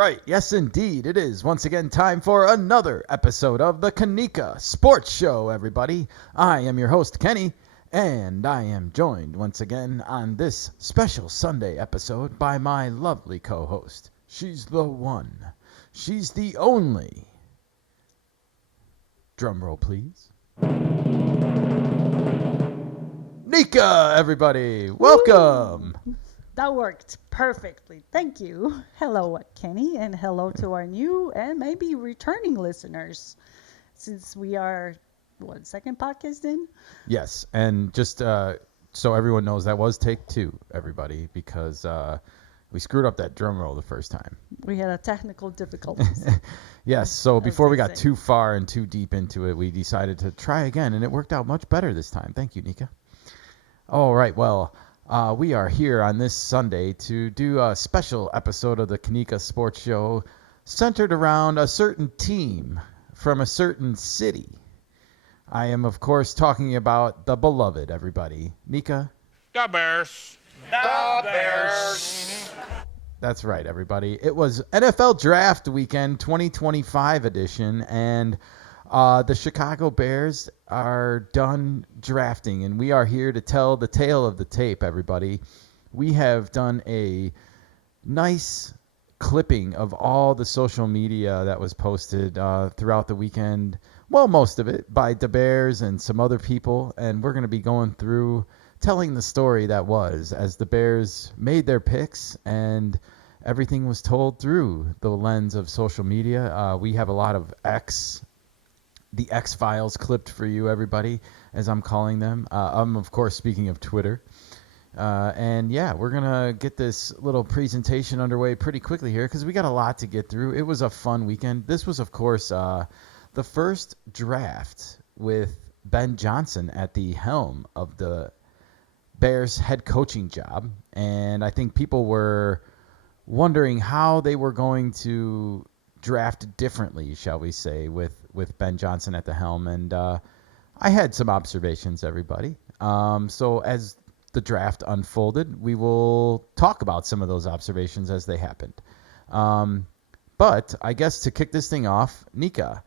right. Yes, indeed. It is once again time for another episode of the KeNikka Sports Show, everybody. I am your host, Kenny, and I am joined once again on this special Sunday episode by my lovely co-host. She's the one. She's the only. Drum roll, please. Nikka, everybody. Welcome. Woo! That worked perfectly. Thank you. Hello, Kenny, and hello to our new and maybe returning listeners. Since we are, second podcast in? Yes, and just so everyone knows, that was take two, everybody, because we screwed up that drum roll the first time. We had a technical difficulties. Yes, so As before they we got say. too far and too deep into it, we decided to try again, and it worked out much better this time. Thank you, Nikka. All right, well, we are here on this Sunday to do a special episode of the KeNikka Sports Show centered around a certain team from a certain city. I am, of course, talking about the beloved, everybody. Nikka? The Bears. The Bears. That's right, everybody. It was NFL Draft Weekend 2025 edition, and the Chicago Bears are done drafting, and we are here to tell the tale of the tape, everybody. We have done a nice clipping of all the social media that was posted throughout the weekend. Well, most of it by the Bears and some other people, and we're going to be going through telling the story that was as the Bears made their picks and everything was told through the lens of social media. We have a lot of the X-Files clipped for you, everybody, as I'm calling them. I'm, of course, speaking of Twitter. And yeah, we're going to get this little presentation underway pretty quickly here because we got a lot to get through. It was a fun weekend. This was, of course, the first draft with Ben Johnson at the helm of the Bears head coaching job. And I think people were wondering how they were going to draft differently, shall we say, with Ben Johnson at the helm. And I had some observations, everybody. So as the draft unfolded, we will talk about some of those observations as they happened. But I guess to kick this thing off, Nikka,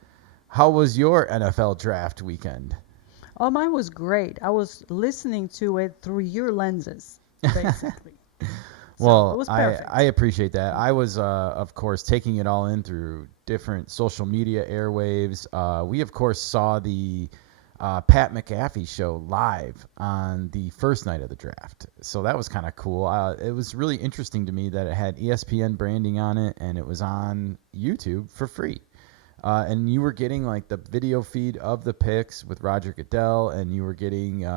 how was your NFL draft weekend? Oh, mine was great. I was listening to it through your lenses, basically. So Well, it was perfect. I appreciate that. I was, of course, taking it all in through different social media airwaves. We, of course, saw the Pat McAfee show live on the first night of the draft. So that was kind of cool. It was really interesting to me that it had ESPN branding on it, and it was on YouTube for free. And you were getting like the video feed of the picks with Roger Goodell, and you were getting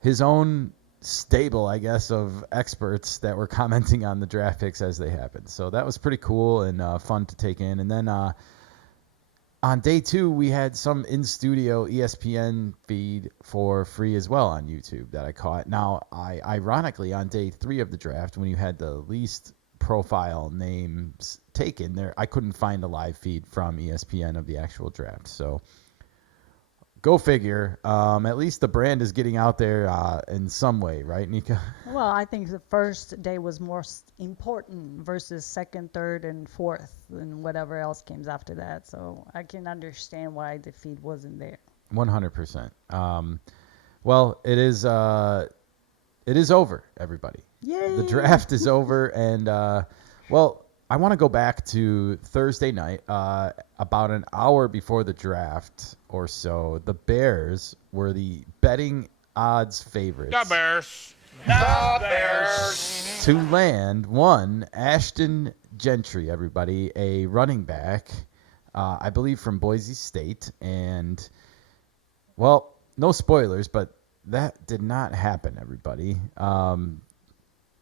his own stable, I guess, of experts that were commenting on the draft picks as they happened. So that was pretty cool and fun to take in. And then on day two, we had some in-studio ESPN feed for free as well on YouTube that I caught. Now, ironically, on day three of the draft, when you had the least profile names taken there, I couldn't find a live feed from ESPN of the actual draft. So go figure. At least the brand is getting out there in some way, right, Nikka? Well, I think the first day was more important versus second, third, and fourth, and whatever else comes after that. So I can understand why the feed wasn't there. 100%. Well, it is over, everybody. Yay! The draft is over, and well, I want to go back to Thursday night. About an hour before the draft or so, the Bears were the betting odds favorites The Bears. The Bears. to land one Ashton Gentry, everybody, a running back, I believe from Boise State. And, well, no spoilers, but that did not happen, everybody.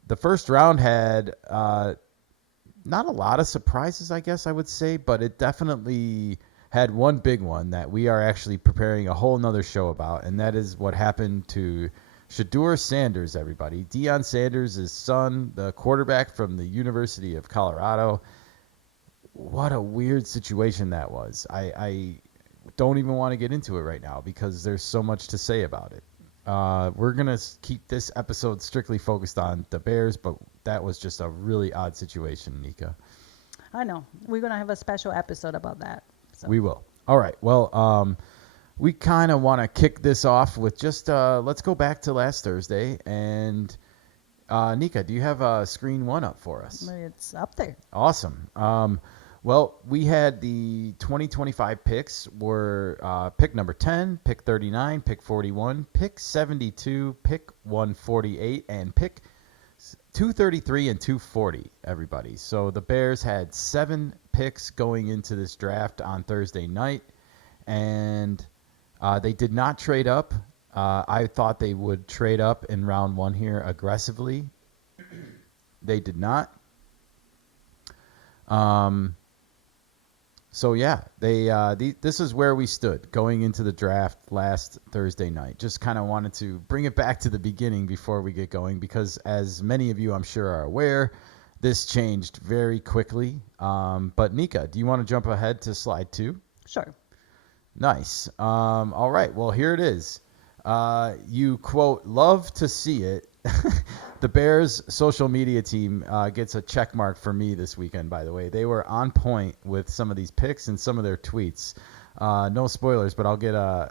The first round had not a lot of surprises, I guess I would say, but it definitely had one big one that we are actually preparing a whole nother show about, and that is what happened to Shedeur Sanders, everybody. Deion Sanders' son, the quarterback from the University of Colorado. What a weird situation that was. I don't even want to get into it right now because there's so much to say about it. We're going to keep this episode strictly focused on the Bears, but that was just a really odd situation, Nikka. I know. We're going to have a special episode about that. So. We will. All right. Well, we kind of want to kick this off with just let's go back to last Thursday. And KeNikka, do you have screen one up for us? It's up there. Awesome. Well, we had the 2025 picks were pick number 10, pick 39, pick 41, pick 72, pick 148, and pick 233 and 240, everybody. So the Bears had 7 picks going into this draft on Thursday night, and they did not trade up. I thought they would trade up in round 1 here aggressively. They did not. So yeah, this is where we stood going into the draft last Thursday night. Just kind of wanted to bring it back to the beginning before we get going, because as many of you I'm sure are aware, this changed very quickly. But KeNikka, do you want to jump ahead to slide 2? Sure. Nice. All right. Well, here it is. You quote, "Love to see it." The Bears social media team gets a check mark for me this weekend, by the way. They were on point with some of these picks and some of their tweets. No spoilers, but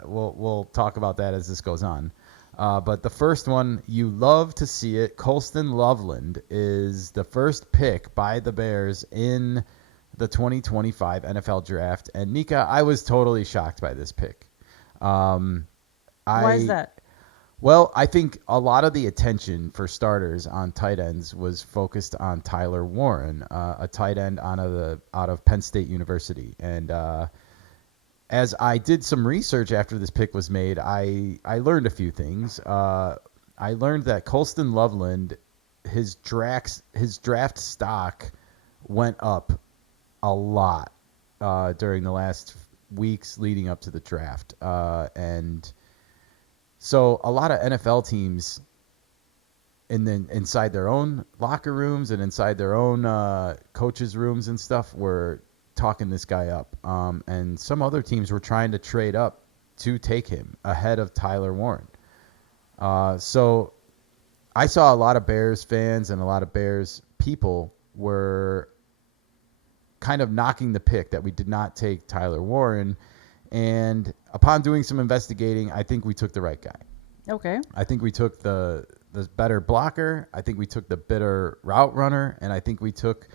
we'll talk about that as this goes on. But the first one, "You love to see it." Colston Loveland is the first pick by the Bears in the 2025 NFL draft. And KeNikka, I was totally shocked by this pick. Why is that? Well, I think a lot of the attention for starters on tight ends was focused on Tyler Warren, a tight end out of Penn State University. And as I did some research after this pick was made, I learned a few things. I learned that Colston Loveland, his draft stock went up a lot during the last weeks leading up to the draft, and so a lot of NFL teams inside their own locker rooms and inside their own coaches' rooms and stuff were talking this guy up. And some other teams were trying to trade up to take him ahead of Tyler Warren. So I saw a lot of Bears fans and a lot of Bears people were kind of knocking the pick that we did not take Tyler Warren. And upon doing some investigating, I think we took the right guy. Okay. I think we took the better blocker. I think we took the better route runner. And I think we took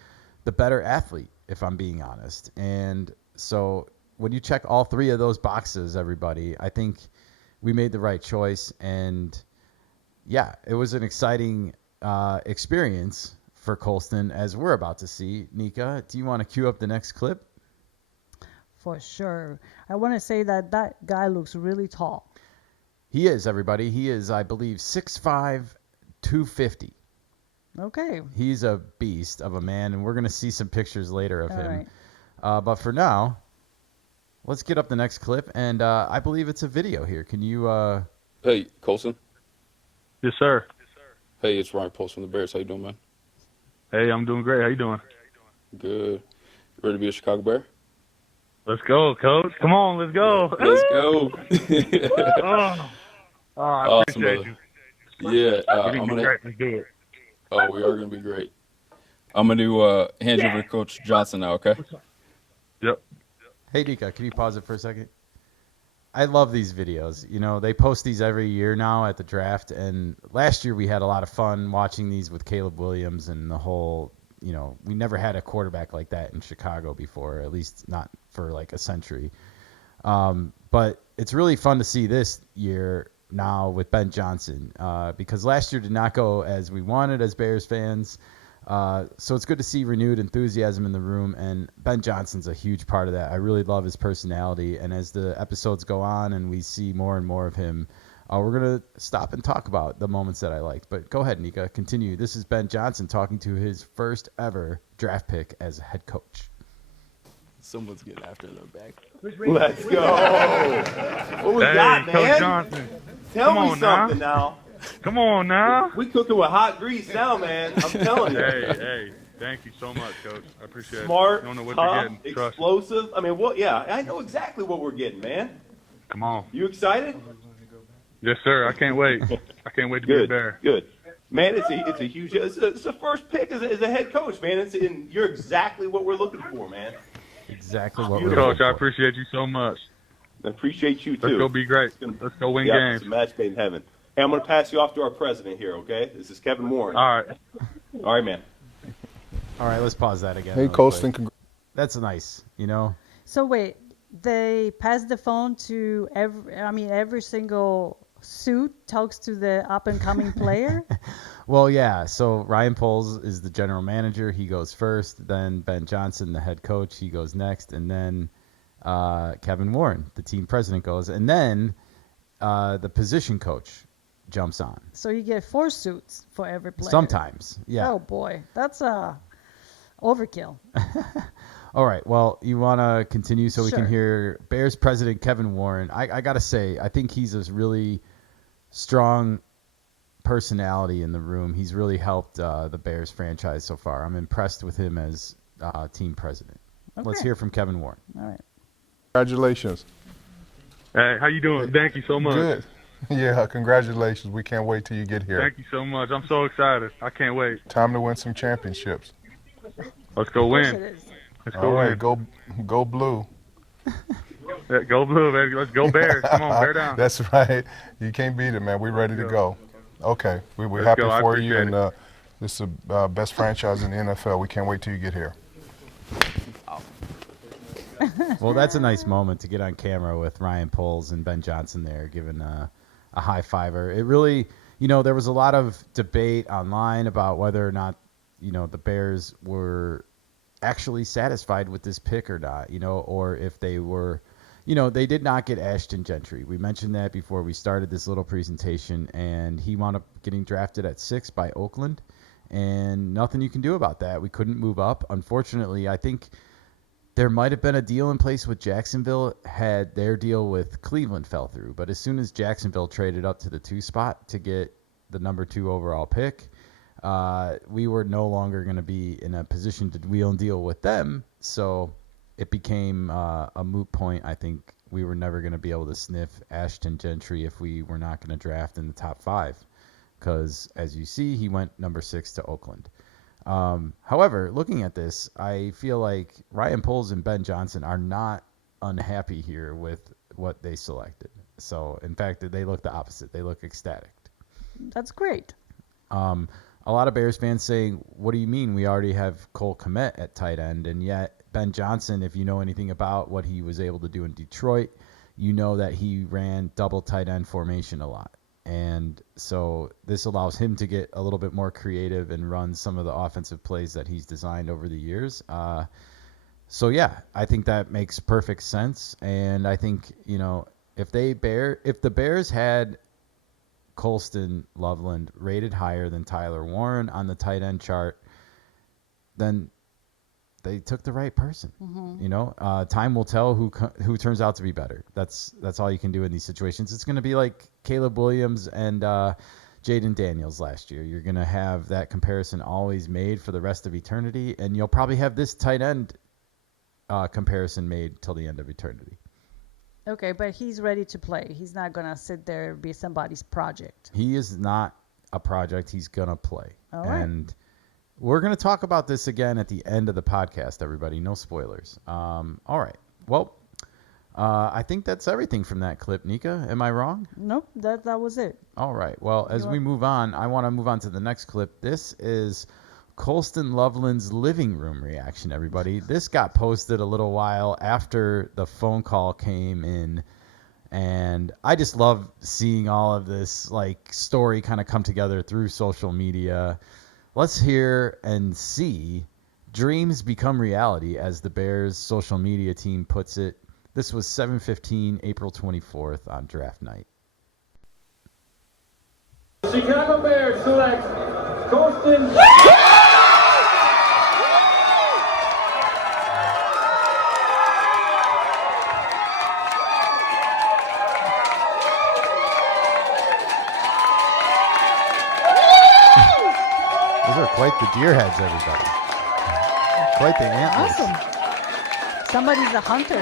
the better athlete, if I'm being honest. And so when you check all 3 of those boxes, everybody, I think we made the right choice. And, yeah, it was an exciting experience for Colston, as we're about to see. KeNikka, do you want to cue up the next clip? For sure. I want to say that guy looks really tall. He is, everybody. He is, I believe, 6'5", 250. Okay. He's a beast of a man, and we're going to see some pictures later of All him. right. But for now, let's get up the next clip, and I believe it's a video here. Can you... Hey, Colson. Yes, sir. Hey, it's Ryan Post from the Bears. How you doing, man? Hey, I'm doing great. How you doing? Good. You ready to be a Chicago Bear? Let's go, Coach. Come on, let's go. Let's go. I Awesome, appreciate brother. you. Yeah, We're I'm gonna be gonna. great. Let's do it. Oh, we are gonna be great. I'm gonna hand you over to Coach Johnson now. Okay. Yep. Hey, KeNikka, can you pause it for a second? I love these videos. You know, they post these every year now at the draft, and last year we had a lot of fun watching these with Caleb Williams and the whole, you know, we never had a quarterback like that in Chicago before, at least not for like a century. But it's really fun to see this year now with Ben Johnson, because last year did not go as we wanted as Bears fans. So it's good to see renewed enthusiasm in the room, and Ben Johnson's a huge part of that. I really love his personality, and as the episodes go on and we see more and more of him, we're going to stop and talk about the moments that I liked. But go ahead, KeNikka, continue. This is Ben Johnson talking to his first ever draft pick as a head coach. Someone's getting after their back. Let's go. What we got, Coach man? Johnson. Tell come me on something now. Come on now. We cooking with hot grease now, man. I'm telling you. Hey, thank you so much, Coach. I appreciate Smart, it. You don't know what tough, you're getting. Trust me. explosive. I mean, what? Yeah, I know exactly what we're getting, man. Come on. You excited? Yes, sir. I can't wait. I can't wait to be a Good. Bear. Good. Man, it's a huge. It's the first pick as a head coach, man. You're exactly what we're looking for, man. Exactly what we're Coach, looking I for. appreciate you so much. I appreciate you too. Let's go be great. Let's go win games. It's a match made in heaven. Hey, I'm going to pass you off to our president here, okay? This is Kevin Warren. All right. All right, man. All right, let's pause that again. Hey, really Colston. quick. That's nice, you know. So wait, they pass the phone to every single suit talks to the up and coming player. Well, yeah. So Ryan Poles is the general manager. He goes first. Then Ben Johnson, the head coach, he goes next, and then Kevin Warren, the team president, goes, and then the position coach jumps on. So you get 4 suits for every player. Sometimes, yeah. Oh boy, that's overkill. All right. Well, you want to continue so we can Sure. hear Bears president Kevin Warren. I got to say, I think he's a really strong personality in the room. He's really helped the Bears franchise so far. I'm impressed with him as team president. Let's Okay. hear from Kevin Warren. All right. Congratulations. Hey, how you doing? Thank you so much. Good. Yeah, congratulations. We can't wait till you get here. Thank you so much. I'm so excited. I can't wait. Time to win some championships. Let's go Of course win. it is. Let's All go right, win. go blue. Yeah, go blue, baby. Let's go Bears. Come on, bear down. That's right. You can't beat it, man. We're ready to go. Okay, we're Let's happy go. I for you, appreciate and this is the best franchise in the NFL. We can't wait till you get here. Well, that's a nice moment to get on camera with Ryan Poles and Ben Johnson there giving a high fiver. It really, there was a lot of debate online about whether or not, the Bears were actually satisfied with this pick or not, or if they were, they did not get Ashton Gentry. We mentioned that before we started this little presentation, and he wound up getting drafted at 6 by Oakland, and nothing you can do about that. We couldn't move up. Unfortunately, I think there might have been a deal in place with Jacksonville had their deal with Cleveland fell through. But as soon as Jacksonville traded up to the 2 spot to get the number 2 overall pick, we were no longer going to be in a position to wheel and deal with them. So it became a moot point. I think we were never going to be able to sniff Ashton Gentry if we were not going to draft in the top 5. Because, as you see, he went number 6 to Oakland. However, looking at this, I feel like Ryan Poles and Ben Johnson are not unhappy here with what they selected. So, in fact, they look the opposite. They look ecstatic. That's great. A lot of Bears fans saying, what do you mean we already have Cole Kmet at tight end? And yet Ben Johnson, if you know anything about what he was able to do in Detroit, you know that he ran double tight end formation a lot. And so this allows him to get a little bit more creative and run some of the offensive plays that he's designed over the years. So, yeah, I think that makes perfect sense. And I think, if the Bears had Colston Loveland rated higher than Tyler Warren on the tight end chart, then they took the right person. Time will tell who turns out to be better. That's all you can do in these situations. It's going to be like Caleb Williams and Jaden Daniels last year. You're going to have that comparison always made for the rest of eternity, and you'll probably have this tight end comparison made till the end of eternity. Okay, but he's ready to play. He's not going to sit there and be somebody's project. He is not a project. He's going to play. All right. And we're going to talk about this again at the end of the podcast, everybody. No spoilers. All right. Well, I think that's everything from that clip, KeNikka. Am I wrong? Nope, that was it. All right. Well, as we move on, I want to move on to the next clip. This is Colston Loveland's living room reaction, everybody. This got posted a little while after the phone call came in, and I just love seeing all of this story kind of come together through social media. Let's hear and see dreams become reality, as the Bears social media team puts it. This was 7:15, April 24th on draft night. Chicago Bears select Colston. Those are quite the deer heads, everybody. Quite the antlers. Awesome. Somebody's a hunter.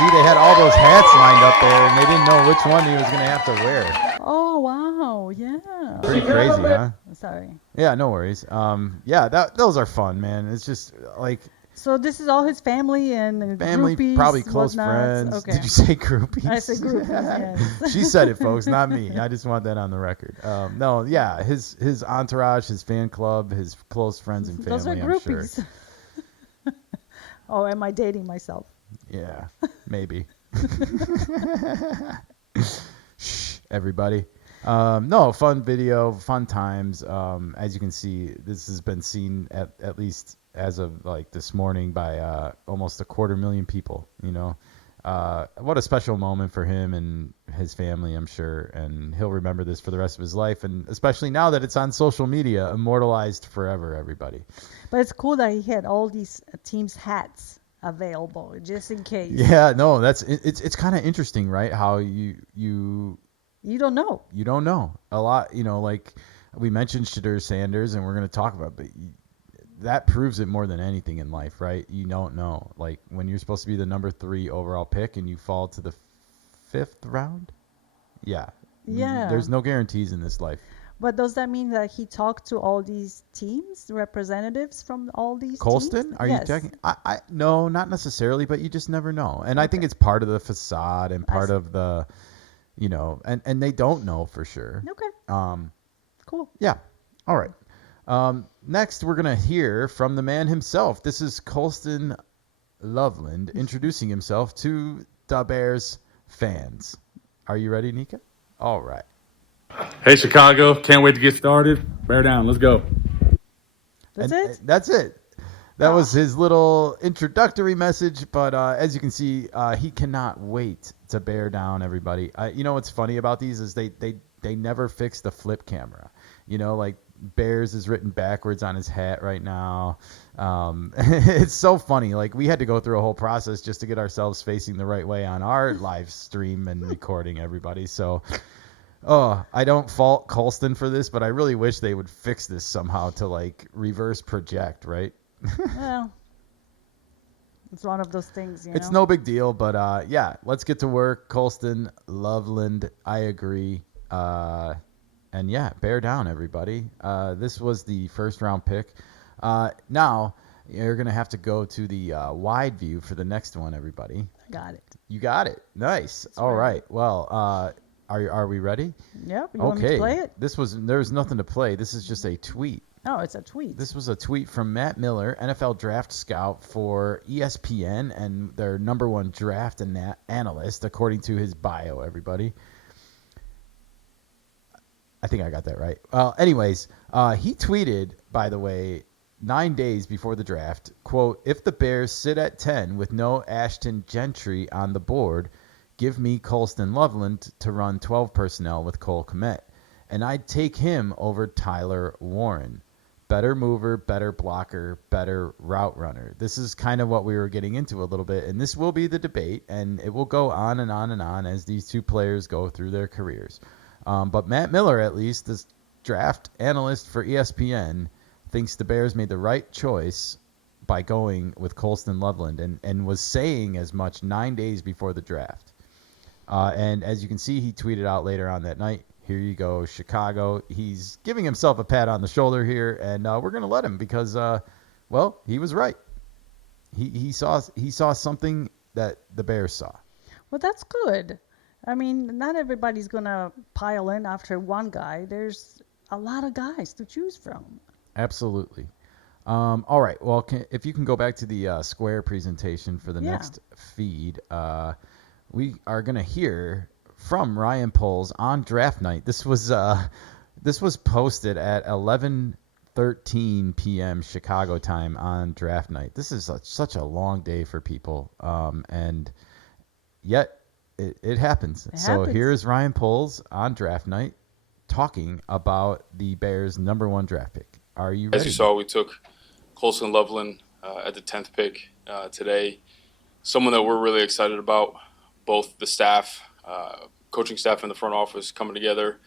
see, they had all those hats lined up there, and they didn't know which one he was going to have to wear. Oh, wow. Yeah. Pretty crazy, huh? Sorry. Yeah, no worries. Yeah, those are fun, man. It's just like So this is all his family and family, groupies, probably close whatnots. friends. Okay. Did you say groupies? I said groupies, yes. She said it, folks, not me. I just want that on the record. No, yeah, his entourage, his fan club, his close friends and family. Those are I'm sure. groupies. Oh, am I dating myself? Yeah, maybe. Shh, everybody. No, fun video, fun times. As you can see, this has been seen at least as of like this morning by almost 250,000 people. You know, what a special moment for him and his family, I'm sure, and he'll remember this for the rest of his life, and especially now that it's on social media, immortalized forever. Everybody. But it's cool that he had all these teams' hats available just in case. Yeah, no, it's kind of interesting, right? How you You don't know. you don't know a lot, like we mentioned Shadur Sanders, and we're going to talk about, but that proves it more than anything in life, right? You don't know, like when you're supposed to be the number 3 overall pick and you fall to the 5th round. Yeah. Yeah. There's no guarantees in this life. But does that mean that he talked to all these teams, representatives from all these Colston? teams? Are Yes. you checking? No, not necessarily, but you just never know. And I think it's part of the facade and part see. of the, and they don't know for sure. Okay. Cool. Yeah. All right. Next, we're going to hear from the man himself. This is Colston Loveland introducing himself to the Bears fans. Are you ready, Nika? All right. Hey, Chicago. Can't wait to get started. Bear down. Let's go. That's And it? that's it. That was his little introductory message, but as you can see, he cannot wait to bear down everybody. You know what's funny about these is they never fix the flip camera. Like Bears is written backwards on his hat right now. It's so funny. Like we had to go through a whole process just to get ourselves facing the right way on our live stream and recording everybody. So, I don't fault Colston for this, but I really wish they would fix this somehow to like reverse project, right? Well, it's one of those things, you know. It's no big deal, but yeah, let's get to work. Colston, Loveland, I agree. And yeah, bear down, everybody. This was the first round pick. Now, you're going to have to go to the wide view for the next one, everybody. Got it. You got it. Nice. All right. Well, are we ready? Yep. You want me to play it? There's nothing to play. This is just a tweet. Oh, it's a tweet. This was a tweet from Matt Miller, NFL draft scout for ESPN and their number 1 draft analyst, according to his bio, everybody. I think I got that right. Well, anyways, he tweeted, by the way, 9 days before the draft, quote, "If the Bears sit at 10 with no Ashton Gentry on the board, give me Colston Loveland to run 12 personnel with Cole Kmet, and I'd take him over Tyler Warren. Better mover, better blocker, better route runner." This is kind of what we were getting into a little bit, and this will be the debate, and it will go on and on and on as these two players go through their careers. But Matt Miller, at least, this draft analyst for ESPN, thinks the Bears made the right choice by going with Colston Loveland and was saying as much 9 days before the draft. And as you can see, he tweeted out later on that night, "Here you go, Chicago." He's giving himself a pat on the shoulder here, and we're going to let him because, well, he was right. He saw something that the Bears saw. Well, that's good. I mean, not everybody's going to pile in after one guy. There's a lot of guys to choose from. Absolutely. All right. Well, if you can go back to the Square presentation for the next feed, we are going to hear from Ryan Poles on draft night. This was posted at 11:13 p.m. Chicago time on draft night. This is such a long day for people, and yet it happens. So here's Ryan Poles on draft night talking about the Bears' number 1 draft pick. Are you ready? As you saw, we took Colston Loveland at the 10th pick today. Someone that we're really excited about. Both the staff, coaching staff and the front office coming together,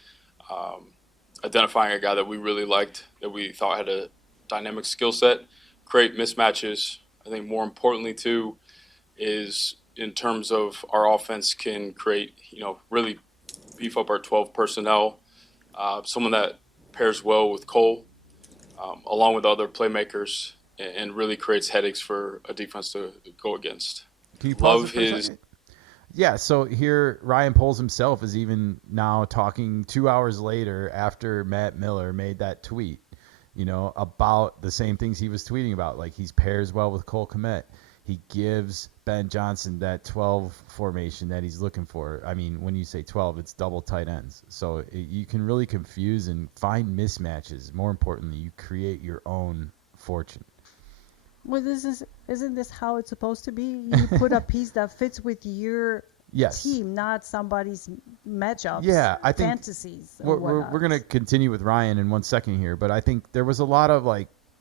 identifying a guy that we really liked, that we thought had a dynamic skill set, create mismatches. I think more importantly, too, is in terms of our offense can create, really beef up our 12 personnel. Someone that pairs well with Cole, along with other playmakers, and really creates headaches for a defense to go against. Can you pause it Love for a his. second? Yeah, so here Ryan Poles himself is even now talking 2 hours later after Matt Miller made that tweet, about the same things he was tweeting about. Like, he pairs well with Cole Kmet. He gives Ben Johnson that 12 formation that he's looking for. I mean, when you say 12, it's double tight ends. So you can really confuse and find mismatches. More importantly, you create your own fortune. Well, isn't this how it's supposed to be? You put a piece that fits with your Yes. team, not somebody's matchups. Yeah, I think fantasies. Or we're going to continue with Ryan in 1 second here, but I think there was a lot of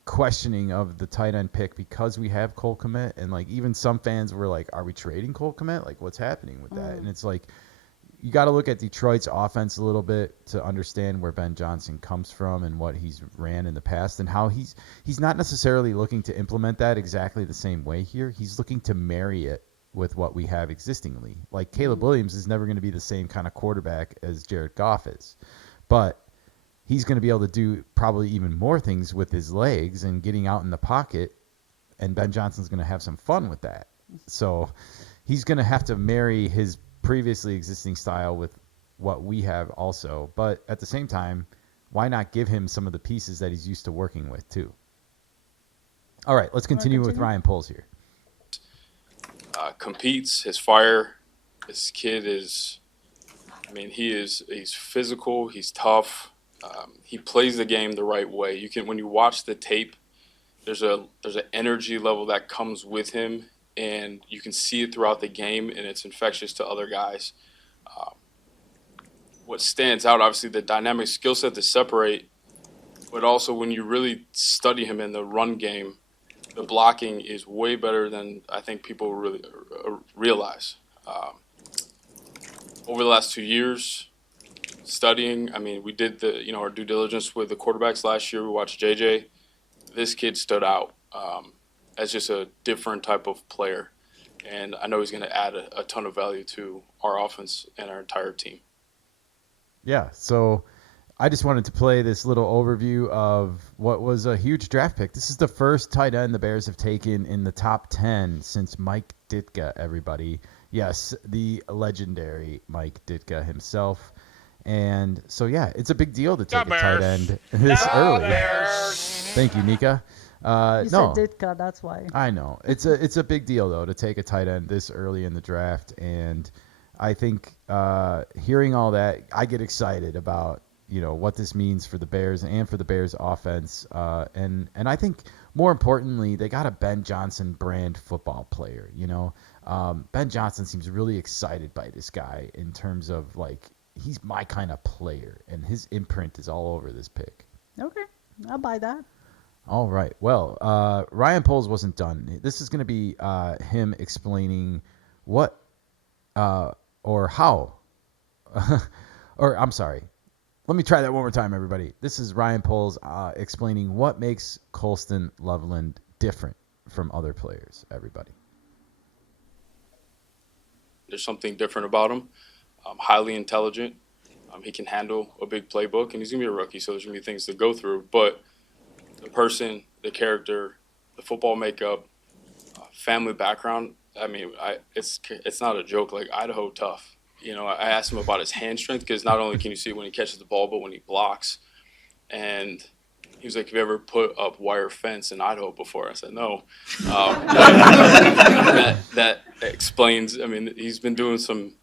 questioning of the tight end pick because we have Cole Kmet, and even some fans were like, "Are we trading Cole Kmet? What's happening with that?" And it's you got to look at Detroit's offense a little bit to understand where Ben Johnson comes from and what he's ran in the past, and how he's not necessarily looking to implement that exactly the same way here. He's looking to marry it with what we have existingly. Like, Caleb Williams is never going to be the same kind of quarterback as Jared Goff is, but he's going to be able to do probably even more things with his legs and getting out in the pocket, and Ben Johnson's going to have some fun with that. So he's going to have to marry his previously existing style with what we have also. But at the same time, why not give him some of the pieces that he's used to working with too? All right, let's continue with Ryan Poles here. Competes, his fire. This kid is, he's physical, he's tough. He plays the game the right way. When you watch the tape, there's an energy level that comes with him, and you can see it throughout the game, and it's infectious to other guys. What stands out, obviously, the dynamic skill set to separate, but also when you really study him in the run game, the blocking is way better than I think people really realize. Over the last 2 years, studying, we did our due diligence with the quarterbacks last year. We watched JJ. This kid stood out as just a different type of player, and I know he's going to add a ton of value to our offense and our entire team. Yeah, so I just wanted to play this little overview of what was a huge draft pick. This is the first tight end the Bears have taken in the top 10 since Mike Ditka, everybody. Yes, the legendary Mike Ditka himself. And so, yeah, it's a big deal to take a tight end this early. Thank you, Nika. You said Ditka, that's why. I know. It's a big deal, though, to take a tight end this early in the draft. And I think hearing all that, I get excited about what this means for the Bears and for the Bears offense. And I think more importantly, they got a Ben Johnson brand football player. Ben Johnson seems really excited by this guy in terms of he's my kind of player, and his imprint is all over this pick. Okay, I'll buy that. All right. Well, Ryan Poles wasn't done. This is going to be him explaining what or how or I'm sorry. Let me try that one more time, everybody. This is Ryan Poles explaining what makes Colston Loveland different from other players, everybody. There's something different about him. Highly intelligent. He can handle a big playbook, and he's going to be a rookie, so there's going to be things to go through. But the person, the character, the football makeup, family background, it's not a joke. Idaho tough. I asked him about his hand strength because not only can you see it when he catches the ball, but when he blocks. And he was like, "Have you ever put up wire fence in Idaho before?" I said, "No." That explains. He's been doing some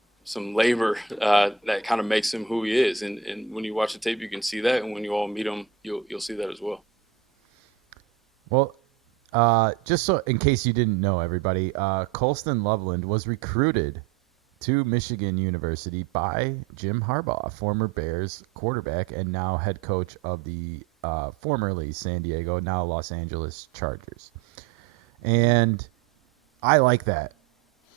labor that kind of makes him who he is. And when you watch the tape, you can see that. And when you all meet him, you'll see that as well. Well, just so in case you didn't know, everybody, Colston Loveland was recruited to Michigan University by Jim Harbaugh, former Bears quarterback and now head coach of the formerly San Diego, now Los Angeles Chargers. And I like that.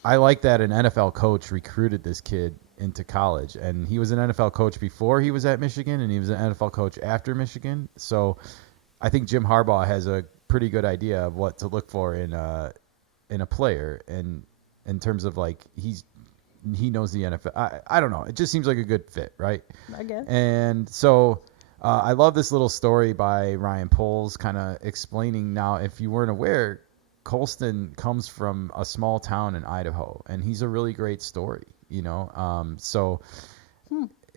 I like that an NFL coach recruited this kid into college. And he was an NFL coach before he was at Michigan, and he was an NFL coach after Michigan. So I think Jim Harbaugh has a pretty good idea of what to look for in a player. And in terms of like he knows the NFL. I don't know. It just seems like a good fit, right? I guess. And so I love this little story by Ryan Poles kind of explaining now, if you weren't aware, Colston comes from a small town in Idaho, and he's a really great story, you know.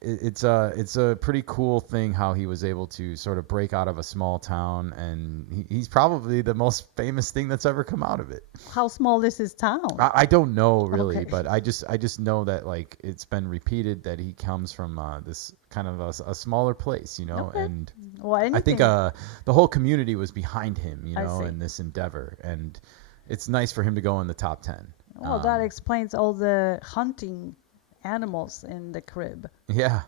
It's a pretty cool thing how he was able to sort of break out of a small town, and he's probably the most famous thing that's ever come out of it. How small is his town? I don't know really, Okay. but I just know that like it's been repeated that he comes from this kind of a smaller place, you know, Okay. and Well, I think anything- the whole community was behind him, you I know, see. in this endeavor, and it's nice for him to go in the top 10. Well, that explains all the hunting animals in the crib. Yeah.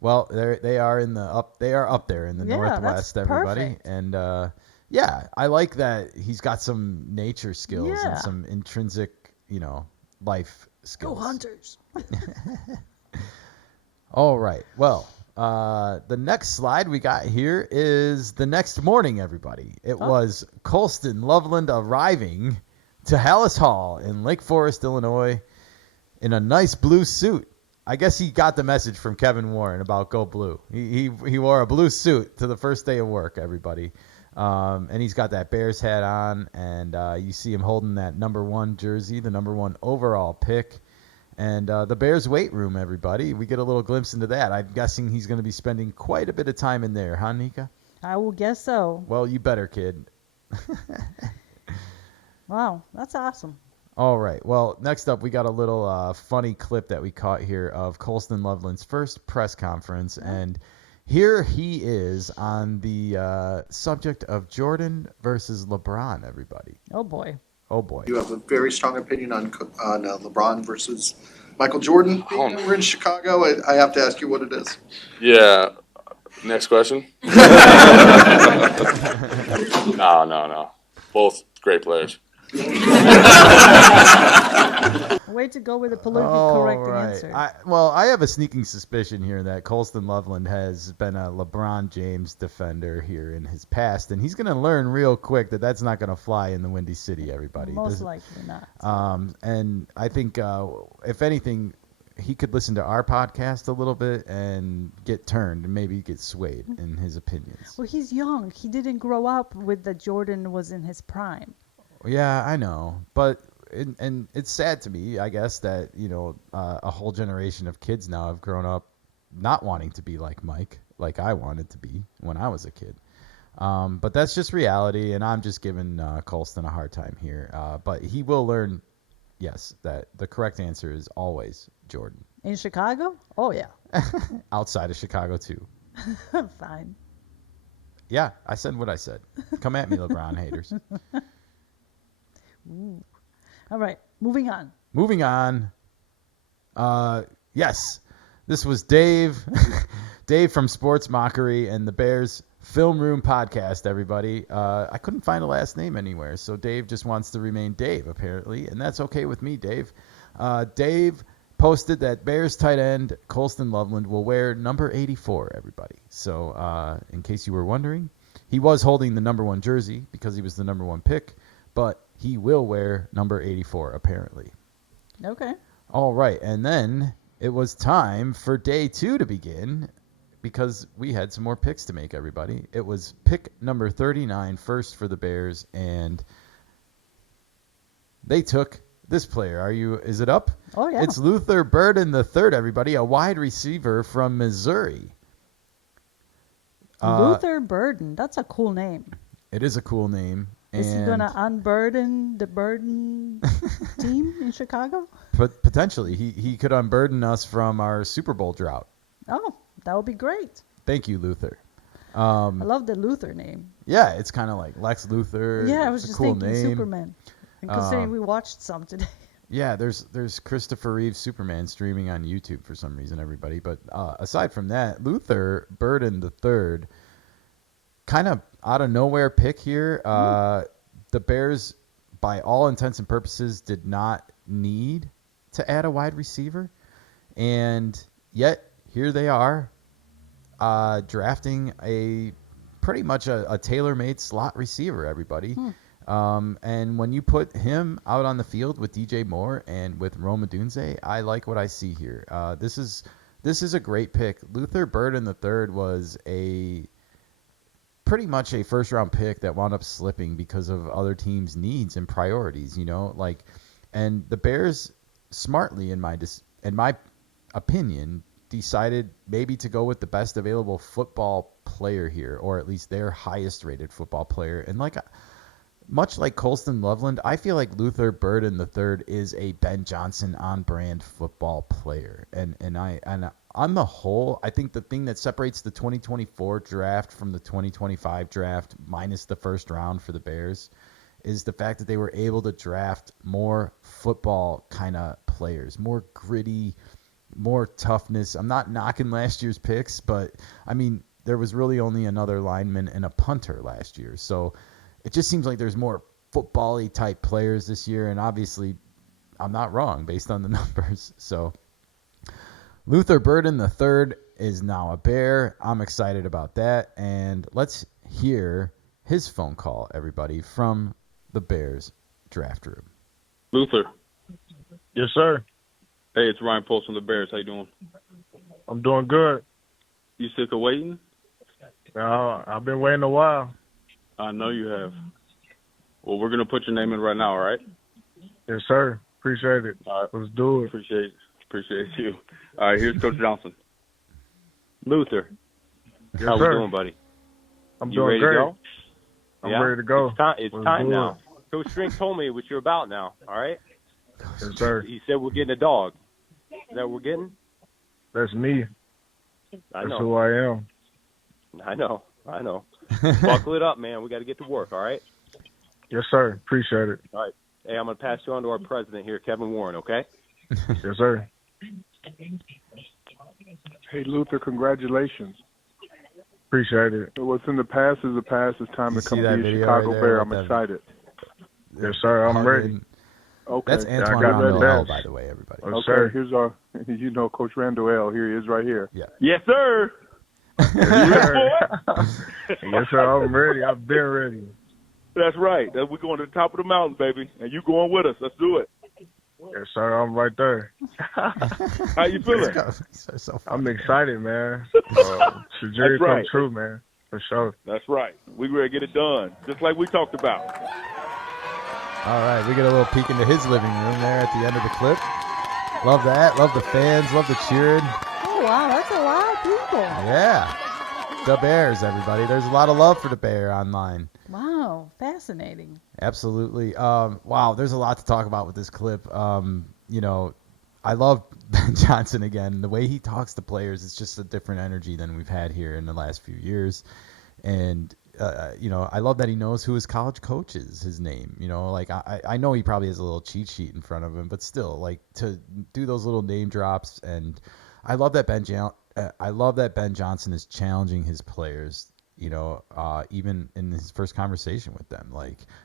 Well, they are up there in the Yeah, that's Northwest, everybody. perfect. And yeah, I like that he's got some nature skills Yeah. and some intrinsic, you know, life skills. Go hunters. All right. Well, the next slide we got here is the next morning, everybody. It was Colston Loveland arriving to Hallis Hall in Lake Forest, Illinois, in a nice blue suit. I guess he got the message from Kevin Warren about go blue. He wore a blue suit to the first day of work, everybody. And he's got that Bears hat on, and you see him holding that number 1 jersey, the number 1 overall pick. And the Bears weight room, everybody. We get a little glimpse into that. I'm guessing he's going to be spending quite a bit of time in there, huh, Nika? I will guess so. Well, you better, kid. Wow, that's awesome. All right. Well, next up, we got a little funny clip that we caught here of Colston Loveland's first press conference. And here he is on the subject of Jordan versus LeBron, everybody. Oh, boy. Oh, boy. You have a very strong opinion on LeBron versus Michael Jordan. Being that we're in Chicago, I have to ask you what it is. Yeah. Next question. No. Both great players. Way to go with a politically correct answer. I have a sneaking suspicion here that Colston Loveland has been a LeBron James defender here in his past, and he's going to learn real quick that that's not going to fly in the Windy City, everybody. Most likely not. And I think, if anything, he could listen to our podcast a little bit and get turned and maybe get swayed in his opinions. Well, he's young. He didn't grow up with the Jordan was in his prime. Yeah, I know, but and it's sad to me, I guess, that you know a whole generation of kids now have grown up not wanting to be like Mike, like I wanted to be when I was a kid. But that's just reality, and I'm just giving Colston a hard time here. But he will learn, yes, that the correct answer is always Jordan. In Chicago? Oh, yeah. Outside of Chicago too. Fine. Yeah, I said what I said. Come at me, LeBron haters. Ooh. All right, moving on. Moving on. Yes, this was Dave. Dave from Sports Mockery and the Bears Film Room Podcast, everybody. I couldn't find a last name anywhere, so Dave just wants to remain Dave, apparently, and that's okay with me, Dave. Dave posted that Bears tight end Colston Loveland will wear number 84, everybody. So in case you were wondering, he was holding the number 1 jersey because he was the number 1 pick, but he will wear number 84, apparently. Okay. All right, and then it was time for day 2 to begin because we had some more picks to make, everybody. It was pick number 39 first for the Bears, and they took this player. Is it up? Oh, yeah. It's Luther Burden III, everybody, a wide receiver from Missouri. Luther Burden. That's a cool name. It is a cool name. Is he going to unburden the Burden team in Chicago? But potentially, he could unburden us from our Super Bowl drought. Oh, that would be great. Thank you, Luther. I love the Luther name. Yeah, it's kind of like Lex Luthor. Yeah, I was It's a just cool thinking name. Superman. And considering we watched some today. Yeah, there's Christopher Reeve's Superman streaming on YouTube for some reason, everybody. But aside from that, Luther Burden III, kind of out of nowhere pick here. The Bears, by all intents and purposes, did not need to add a wide receiver, and yet here they are drafting a pretty much a tailor-made slot receiver. Everybody, And when you put him out on the field with DJ Moore and with Rome Odunze, I like what I see here. This is a great pick. Luther Burden III was pretty much a first-round pick that wound up slipping because of other teams' needs and priorities. And the Bears smartly, in my opinion, decided maybe to go with the best available football player here, or at least their highest-rated football player. And much like Colston Loveland, I feel like Luther Burden III is a Ben Johnson on-brand football player. And on the whole, I think the thing that separates the 2024 draft from the 2025 draft, minus the first round for the Bears, is the fact that they were able to draft more football kind of players, more gritty, more toughness. I'm not knocking last year's picks, but I mean, there was really only another lineman and a punter last year. So it just seems like there's more football-y type players this year, and obviously I'm not wrong based on the numbers. So Luther Burden III is now a Bear. I'm excited about that, and let's hear his phone call, everybody, from the Bears draft room. Luther. Yes, sir. Hey, it's Ryan Post from the Bears. How you doing? I'm doing good. You sick of waiting? I've been waiting a while. I know you have. Well, we're going to put your name in right now, all right? Yes, sir. Appreciate it. All right. Let's do it. Appreciate you. All right, here's Coach Johnson. Luther, Yes, how sir. we doing, buddy? I'm You doing ready great. to go? I'm ready to go. It's Let's time do now. Coach Strink told me what you're about now, all right? it. Yes, sir. He said we're getting a dog. Is that what we're getting? That's me. I That's know. who I am. I know. Buckle it up, man. We got to get to work, all right? Yes, sir. Appreciate it. All right. Hey, I'm going to pass you on to our president here, Kevin Warren, okay? Yes, sir. Hey, Luther, congratulations. Appreciate it. What's in the past is the past. It's time You to see come that be a video Chicago right there Bear. with I'm them? excited. Yes, sir. I'm ready. Hugging. Okay. That's I Antoine got that Randall L, badge. by the way, everybody. Yes, Okay, sir. here's our, Coach Randall L. Here he is right here. Yeah. Yes, sir. Yes, sir. Yes, sir. I'm ready. I've been ready. That's right. We're going to the top of the mountain, baby, and you going with us. Let's do it. Yes, sir. I'm right there. How you feeling? So I'm funny. excited, man. Should dream That's right. come true, man. For sure. That's right. We ready to get it done, just like we talked about. All right, we get a little peek into his living room there at the end of the clip. Love that. Love the fans. Love the cheering. Oh, wow, that's a lot of people. Yeah. The Bears, everybody. There's a lot of love for the Bear online. Wow, fascinating. Absolutely. Wow, there's a lot to talk about with this clip. I love Ben Johnson again. The way he talks to players, it's just a different energy than we've had here in the last few years. And, I love that he knows who his college coach is, his name. I know he probably has a little cheat sheet in front of him, but still, to do those little name drops. And I love that Ben Johnson is challenging his players. Even in his first conversation with them,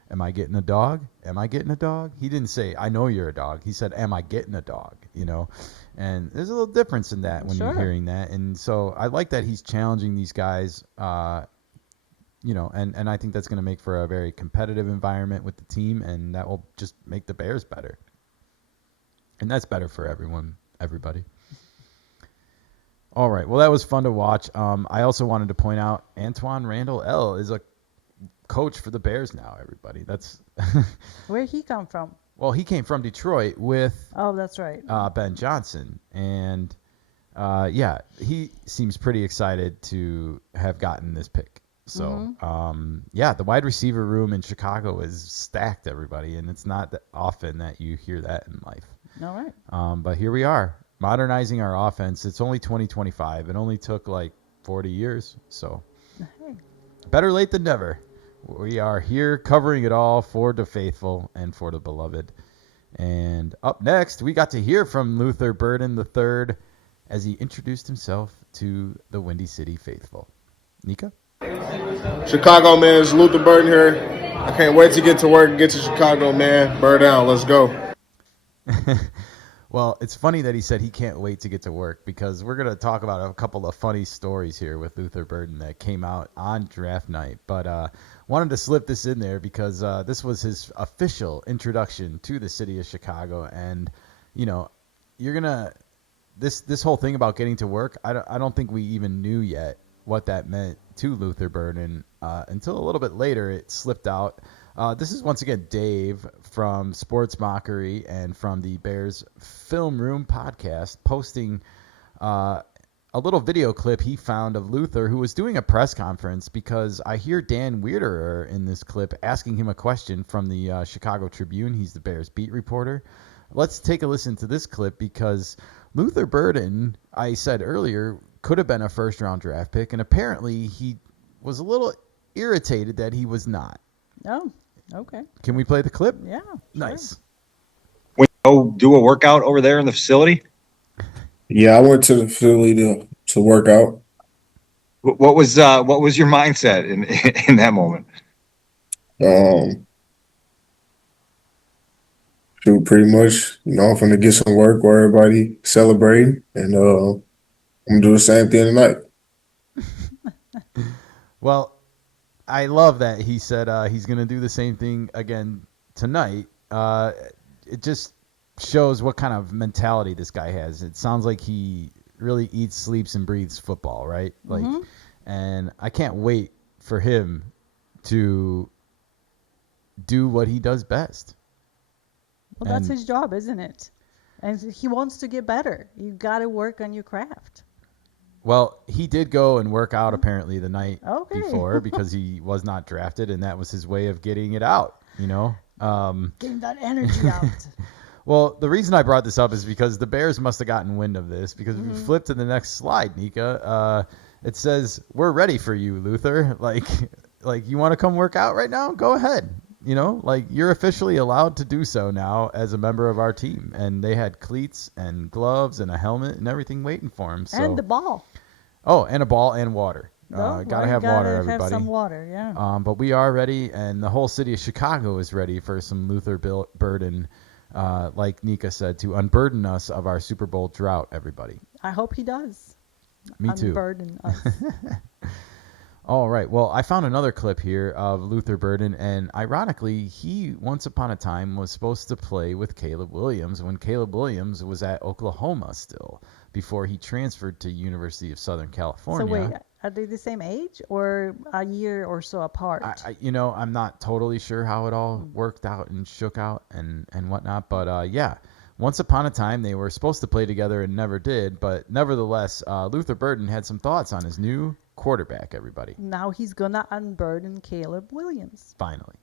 am I getting a dog? Am I getting a dog? He didn't say, I know you're a dog. He said, am I getting a dog? And there's a little difference in that when Sure. you're hearing that. And so I like that he's challenging these guys, and I think that's going to make for a very competitive environment with the team, and that will just make the Bears better. And that's better for everybody. All right. Well, that was fun to watch. I also wanted to point out Antoine Randall L. is a coach for the Bears now, everybody. That's Where'd he come from? well, he came from Detroit with Oh, that's right. Ben Johnson. And, he seems pretty excited to have gotten this pick. So, the wide receiver room in Chicago is stacked, everybody. And it's not that often that you hear that in life. All right. But here we are. Modernizing our offense. It's only 2025. It only took 40 years. So Hey. better late than never. We are here covering it all for the faithful and for the beloved. And up next, we got to hear from Luther Burden III as he introduced himself to the Windy City faithful. Nika? Chicago, man. It's Luther Burden here. I can't wait to get to work and get to Chicago, man. Bird down. Let's go. Well, it's funny that he said he can't wait to get to work because we're going to talk about a couple of funny stories here with Luther Burden that came out on draft night. But wanted to slip this in there because this was his official introduction to the city of Chicago. And, you know, you're going to this whole thing about getting to work, I don't think we even knew yet what that meant to Luther Burden until a little bit later it slipped out. This is once again Dave from Sports Mockery and from the Bears Film Room podcast posting a little video clip he found of Luther, who was doing a press conference, because I hear Dan Wiederer in this clip asking him a question from the Chicago Tribune. He's the Bears beat reporter. Let's take a listen to this clip because Luther Burden, I said earlier, could have been a first-round draft pick, and apparently he was a little irritated that he was not. Oh, okay. Can we play the clip? Yeah. Nice. When you go do a workout over there in the facility? Yeah, I went to the facility to work out. What was your mindset in that moment? Pretty much, I'm finna get some work where everybody celebrating, and I'm gonna do the same thing tonight. Well, I love that he said he's going to do the same thing again tonight. It just shows what kind of mentality this guy has. It sounds like he really eats, sleeps, and breathes football, right? And I can't wait for him to do what he does best. Well, that's his job, isn't it? And he wants to get better. You got to work on your craft. Well, he did go and work out apparently the night Okay. before because he was not drafted, and that was his way of getting it out, Getting that energy out. Well, the reason I brought this up is because the Bears must have gotten wind of this, because if we flip to the next slide, Nika, it says, "We're ready for you, Luther." Like you want to come work out right now? Go ahead. You're officially allowed to do so now as a member of our team. And they had cleats and gloves and a helmet and everything waiting for him. So. And the ball. Oh, and a ball and water. Gotta have water, everybody. Have some water, yeah. But we are ready, and the whole city of Chicago is ready for some Luther Burden, like Nika said, to unburden us of our Super Bowl drought, everybody. I hope he does. Me too. Unburden us. All right. Well, I found another clip here of Luther Burden, and ironically, he once upon a time was supposed to play with Caleb Williams when Caleb Williams was at Oklahoma still, before he transferred to University of Southern California. So wait, are they the same age or a year or so apart? I'm not totally sure how it all worked out and shook out and whatnot, but yeah. Once upon a time, they were supposed to play together and never did, but nevertheless, Luther Burden had some thoughts on his new quarterback, everybody. Now he's going to unburden Caleb Williams. Finally.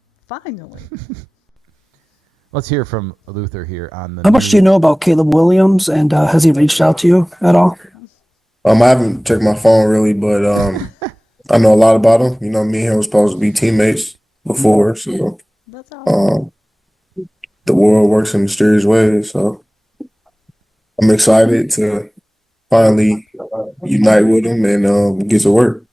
Let's hear from Luther here on the... How much do you know about Caleb Williams, and has he reached out to you at all? I haven't checked my phone really, but I know a lot about him. Me and him were supposed to be teammates before, so... That's awesome. The world works in mysterious ways, so I'm excited to finally unite with him and get to work.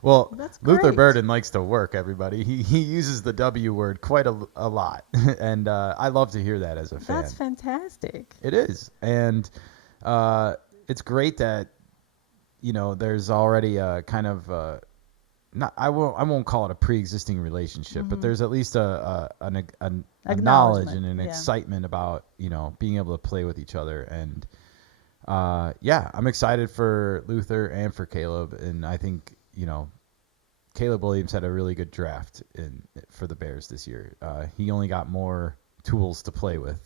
Well, Luther Burden likes to work, everybody. He uses the W word quite a lot, and I love to hear that as a fan. That's fantastic. It is, and it's great that there's already a kind of I won't call it a pre-existing relationship, but there's at least a knowledge and an excitement about being able to play with each other, and I'm excited for Luther and for Caleb, and I think Caleb Williams had a really good draft for the Bears this year. He only got more tools to play with.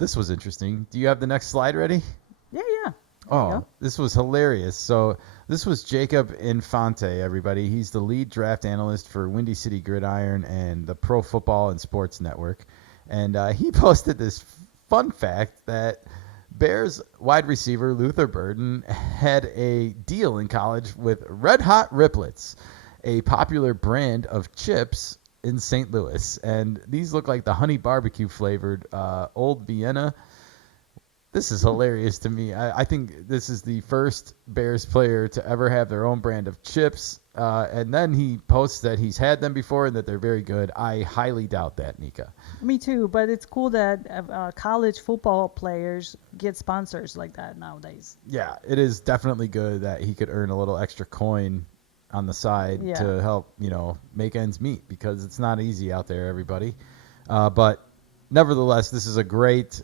This was interesting. Do you have the next slide ready? Yeah. This was hilarious. So this was Jacob Infante, everybody. He's the lead draft analyst for Windy City Gridiron and the Pro Football and Sports Network. And he posted this fun fact that Bears wide receiver Luther Burden had a deal in college with Red Hot Riplets, a popular brand of chips in St. Louis. And these look like the honey barbecue flavored Old Vienna. This is hilarious to me. I think this is the first Bears player to ever have their own brand of chips. And then he posts that he's had them before and that they're very good. I highly doubt that, Nika. Me too, but it's cool that college football players get sponsors like that nowadays. Yeah, it is definitely good that he could earn a little extra coin on the side Yeah. to help, make ends meet, because it's not easy out there, everybody. But nevertheless, this is a great,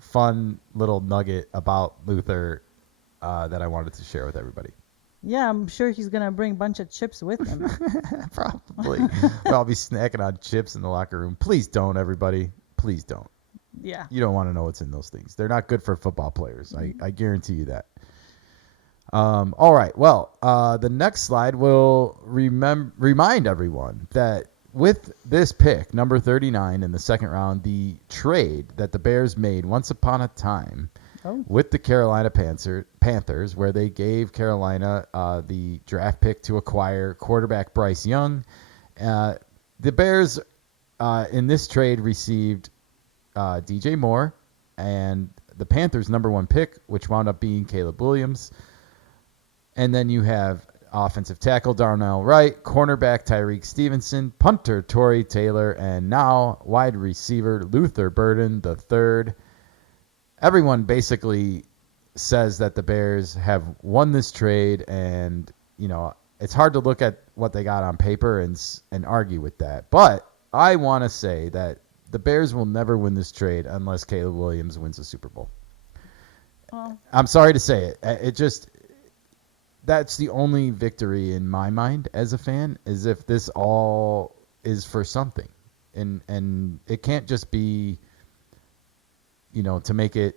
fun little nugget about Luther that I wanted to share with everybody. Yeah, I'm sure he's gonna bring a bunch of chips with him. Probably. I'll be snacking on chips in the locker room. Please don't, everybody. Please don't. Yeah. You don't want to know what's in those things. They're not good for football players. I guarantee you that. All right. Well, the next slide will remind everyone that with this pick, number 39 in the second round, the trade that the Bears made once upon a time with the Carolina Panthers, where they gave Carolina the draft pick to acquire quarterback Bryce Young. The Bears in this trade received DJ Moore and the Panthers' number 1 pick, which wound up being Caleb Williams. And then you have offensive tackle Darnell Wright, cornerback Tyreek Stevenson, punter Torrey Taylor, and now wide receiver Luther Burden III. Everyone basically says that the Bears have won this trade, and it's hard to look at what they got on paper and argue with that. But I want to say that the Bears will never win this trade unless Caleb Williams wins the Super Bowl. Well, I'm sorry to say it. That's the only victory in my mind as a fan, is if this all is for something. And it can't just be, to make it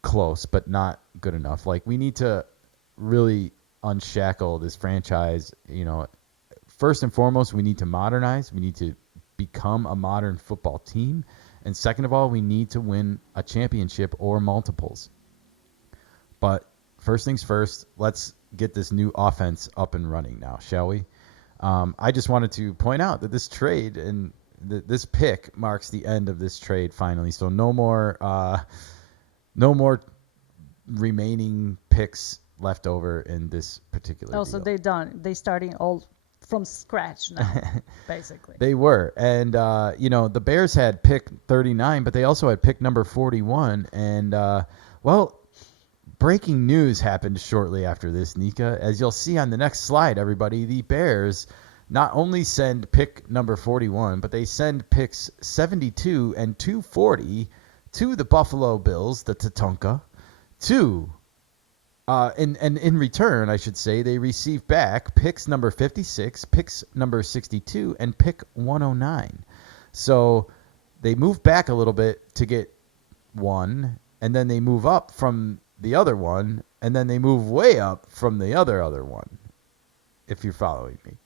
close but not good enough. Like, we need to really unshackle this franchise. First and foremost, we need to modernize. We need to become a modern football team. And second of all, we need to win a championship or multiples. But first things first, let's get this new offense up and running now, shall we? I just wanted to point out that this trade and this pick marks the end of this trade finally. So no more remaining picks left over in this particular deal. so they done. They starting all from scratch now, basically. They were. And, the Bears had pick 39, but they also had pick number 41. And, breaking news happened shortly after this, Nika. As you'll see on the next slide, everybody, the Bears not only send pick number 41, but they send picks 72 and 240 to the Buffalo Bills, the Tatanka, and in return, I should say, they receive back picks number 56, picks number 62, and pick 109. So they move back a little bit to get one, and then they move up from the other one, and then they move way up from the other one, if you're following me.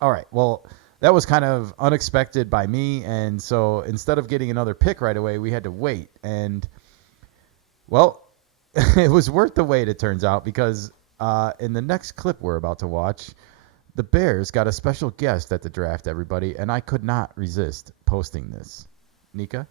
All right, well, that was kind of unexpected by me, and so instead of getting another pick right away, we had to wait. And, well, it was worth the wait, it turns out, because in the next clip we're about to watch, the Bears got a special guest at the draft, everybody, and I could not resist posting this. Nika?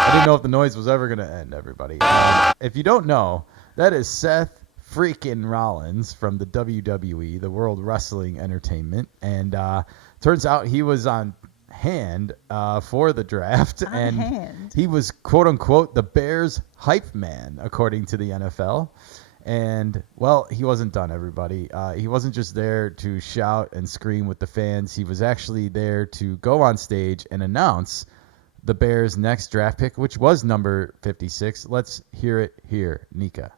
I didn't know if the noise was ever going to end, everybody. If you don't know, that is Seth freaking Rollins from the WWE, the World Wrestling Entertainment. And turns out he was on hand for the draft. He was, quote unquote, the Bears hype man, according to the NFL. And, well, he wasn't done, everybody. He wasn't just there to shout and scream with the fans. He was actually there to go on stage and announce the Bears' next draft pick, which was number 56. Let's hear it here, Nika.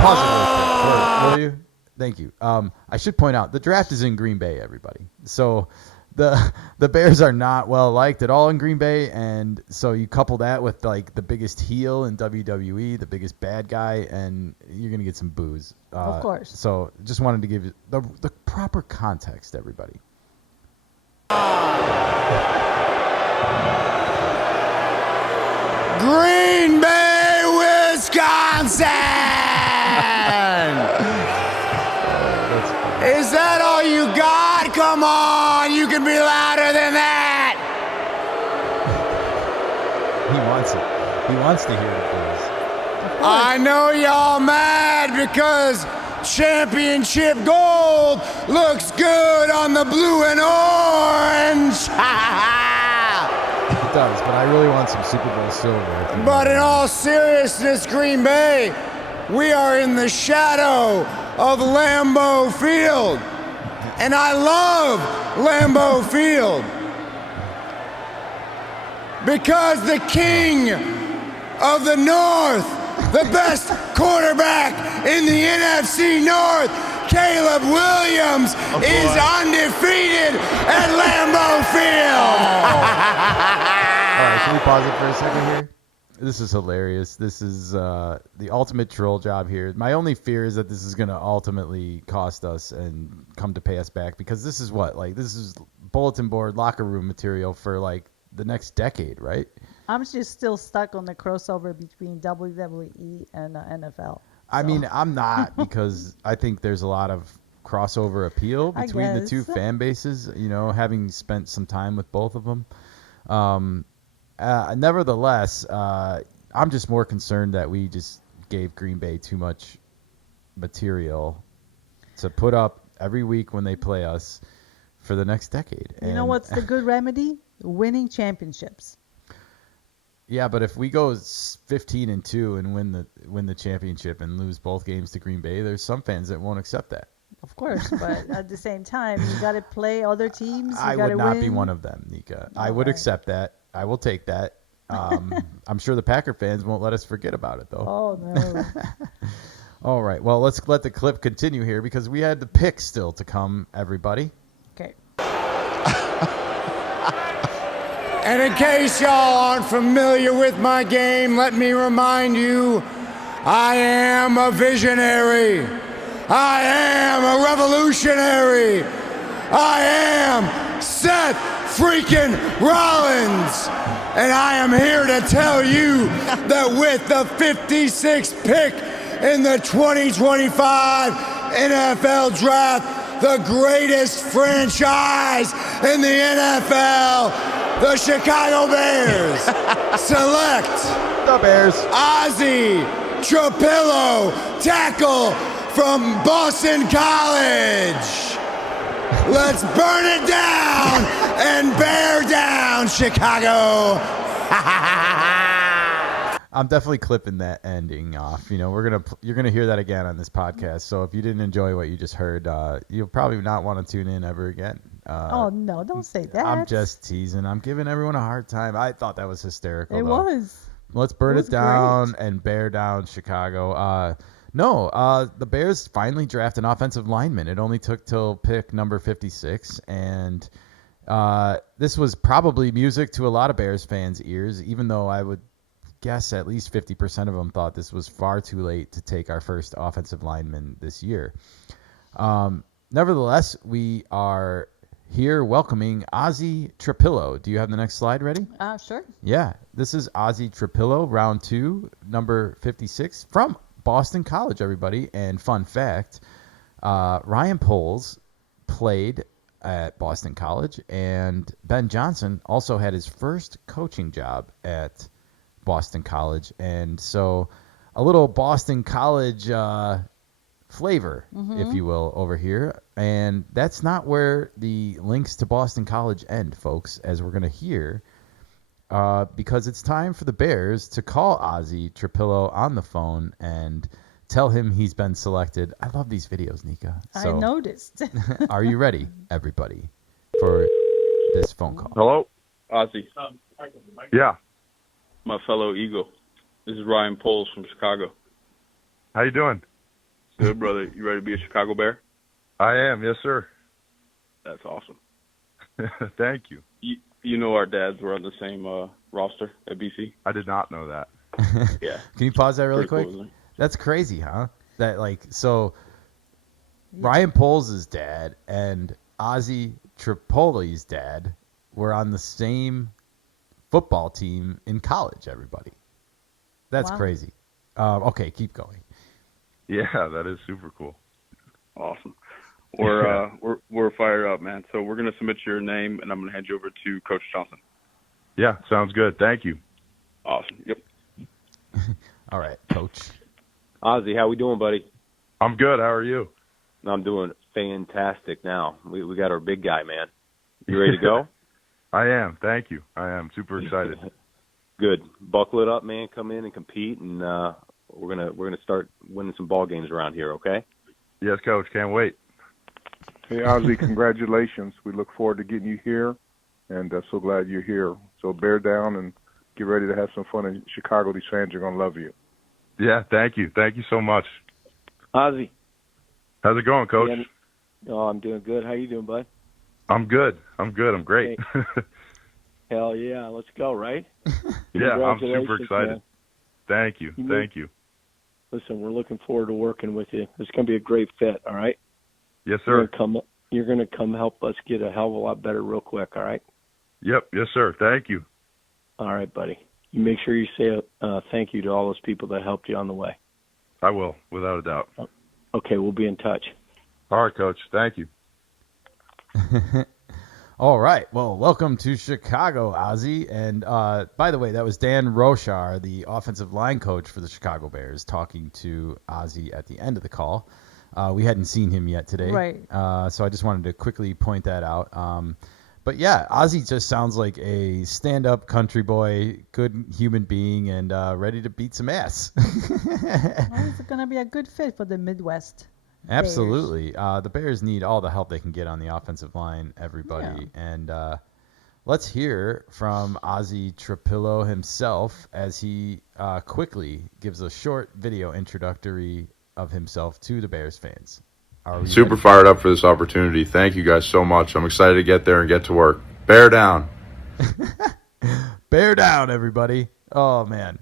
Pause it really quick, will you? Thank you. I should point out, the draft is in Green Bay, everybody. So the Bears are not well liked at all in Green Bay, and so you couple that with like the biggest heel in WWE, the biggest bad guy, and you're gonna get some boos. Of course. So just wanted to give you the proper context, everybody. Green Bay, Wisconsin! Is that all you got? Come on, you can be louder than that! He wants it. He wants to hear the boos. I know y'all mad because championship gold looks good on the blue and orange. It does, but I really want some Super Bowl silver. But in all seriousness, Green Bay, we are in the shadow of Lambeau Field. And I love Lambeau Field because the king of the North, the best quarterback in the NFC North, Caleb Williams, is undefeated at Lambeau Field. All right, can we pause it for a second here? This is hilarious. This is the ultimate troll job here. My only fear is that this is going to ultimately cost us and come to pay us back, because this is this is bulletin board locker room material for like the next decade, right? I'm just still stuck on the crossover between WWE and NFL. I mean, I'm not, because I think there's a lot of crossover appeal between the two fan bases, having spent some time with both of them. Nevertheless, I'm just more concerned that we just gave Green Bay too much material to put up every week when they play us for the next decade. You know what's the good remedy? Winning championships. Yeah, but if we go 15-2 and win the championship and lose both games to Green Bay, there's some fans that won't accept that. Of course, but at the same time, you got to play other teams. I would not be one of them, Nika. I would accept that. I will take that. I'm sure the Packer fans won't let us forget about it, though. Oh, no. All right. Well, let's let the clip continue here, because we had the pick still to come, everybody. Okay. And in case y'all aren't familiar with my game, let me remind you, I am a visionary. I am a revolutionary. I am Seth freaking Rollins. And I am here to tell you that with the 56th pick in the 2025 NFL Draft, the greatest franchise in the NFL, the Chicago Bears, select the Bears. Ozzy Trapillo, tackle from Boston College. Let's burn it down and bear down Chicago. I'm definitely clipping that ending off. You're gonna hear that again on this podcast. So if you didn't enjoy what you just heard, you'll probably not want to tune in ever again. Oh no, don't say that. I'm just teasing. I'm giving everyone a hard time. I thought that was hysterical. It though. was. Let's burn it down great. and bear down Chicago. The Bears finally draft an offensive lineman. It only took till pick number 56, and this was probably music to a lot of Bears fans' ears, even though I would guess at least 50% of them thought this was far too late to take our first offensive lineman this year. Nevertheless, we are here welcoming Ozzy Trapillo. Do you have the next slide ready? Sure. Yeah, this is Ozzy Trapillo, round 2, number 56, from Boston College, everybody. And fun fact, Ryan Poles played at Boston College, and Ben Johnson also had his first coaching job at Boston College. And so a little Boston College flavor, if you will, over here. And that's not where the links to Boston College end, folks, as we're going to hear, because it's time for the Bears to call Ozzy Trapillo on the phone and tell him he's been selected. I love these videos, Nika. I noticed. Are you ready, everybody, for this phone call? Hello? Ozzy, Yeah. my fellow Eagle. This is Ryan Poles from Chicago. How you doing? Good, brother. You ready to be a Chicago Bear? I am, yes, sir. That's awesome. Thank you. You know our dads were on the same roster at BC. I did not know that. Yeah. Can you pause that really Pretty quick? cool, isn't it? That's crazy, huh? That so Ryan Poles' dad and Ozzy Tripoli's dad were on the same football team in college, everybody. That's Wow. crazy. Okay, keep going. Yeah, that is super cool. Awesome. We're fired up, man. So we're gonna submit your name, and I'm gonna hand you over to Coach Johnson. Yeah, sounds good. Thank you. Awesome. Yep. All right, Coach. Ozzy, how we doing, buddy? I'm good. How are you? I'm doing fantastic now. We got our big guy, man. You ready to go? I am. Thank you. I am super excited. Good. Buckle it up, man. Come in and compete, and we're gonna start winning some ball games around here. Okay? Yes, Coach. Can't wait. Hey, Ozzy, congratulations. We look forward to getting you here, and so glad you're here. So bear down and get ready to have some fun in Chicago. These fans are going to love you. Yeah, thank you. Thank you so much. Ozzy. How's it going, Coach? Oh, I'm doing good. How you doing, bud? I'm good. I'm great. Hell yeah, let's go, right? Yeah, I'm super excited. Man. Thank you. Thank you. Listen, we're looking forward to working with you. It's going to be a great fit, all right? Yes, sir. You're going to come help us get a hell of a lot better real quick, all right? Yep. Yes, sir. Thank you. All right, buddy. You make sure you say thank you to all those people that helped you on the way. I will, without a doubt. Okay, we'll be in touch. All right, Coach. Thank you. All right. Well, welcome to Chicago, Ozzy. And by the way, that was Dan Roshar, the offensive line coach for the Chicago Bears, talking to Ozzy at the end of the call. We hadn't seen him yet today. Right. So I just wanted to quickly point that out. But yeah, Ozzy just sounds like a stand-up country boy, good human being, and ready to beat some ass. Well, it's going to be a good fit for the Midwest. Absolutely. The Bears need all the help they can get on the offensive line, everybody. Yeah. And let's hear from Ozzy Trapillo himself as he quickly gives a short video introductory of himself to the Bears fans. Super fired up for this opportunity. Thank you guys so much. I'm excited to get there and get to work. Bear down. Bear down, everybody. Oh, man.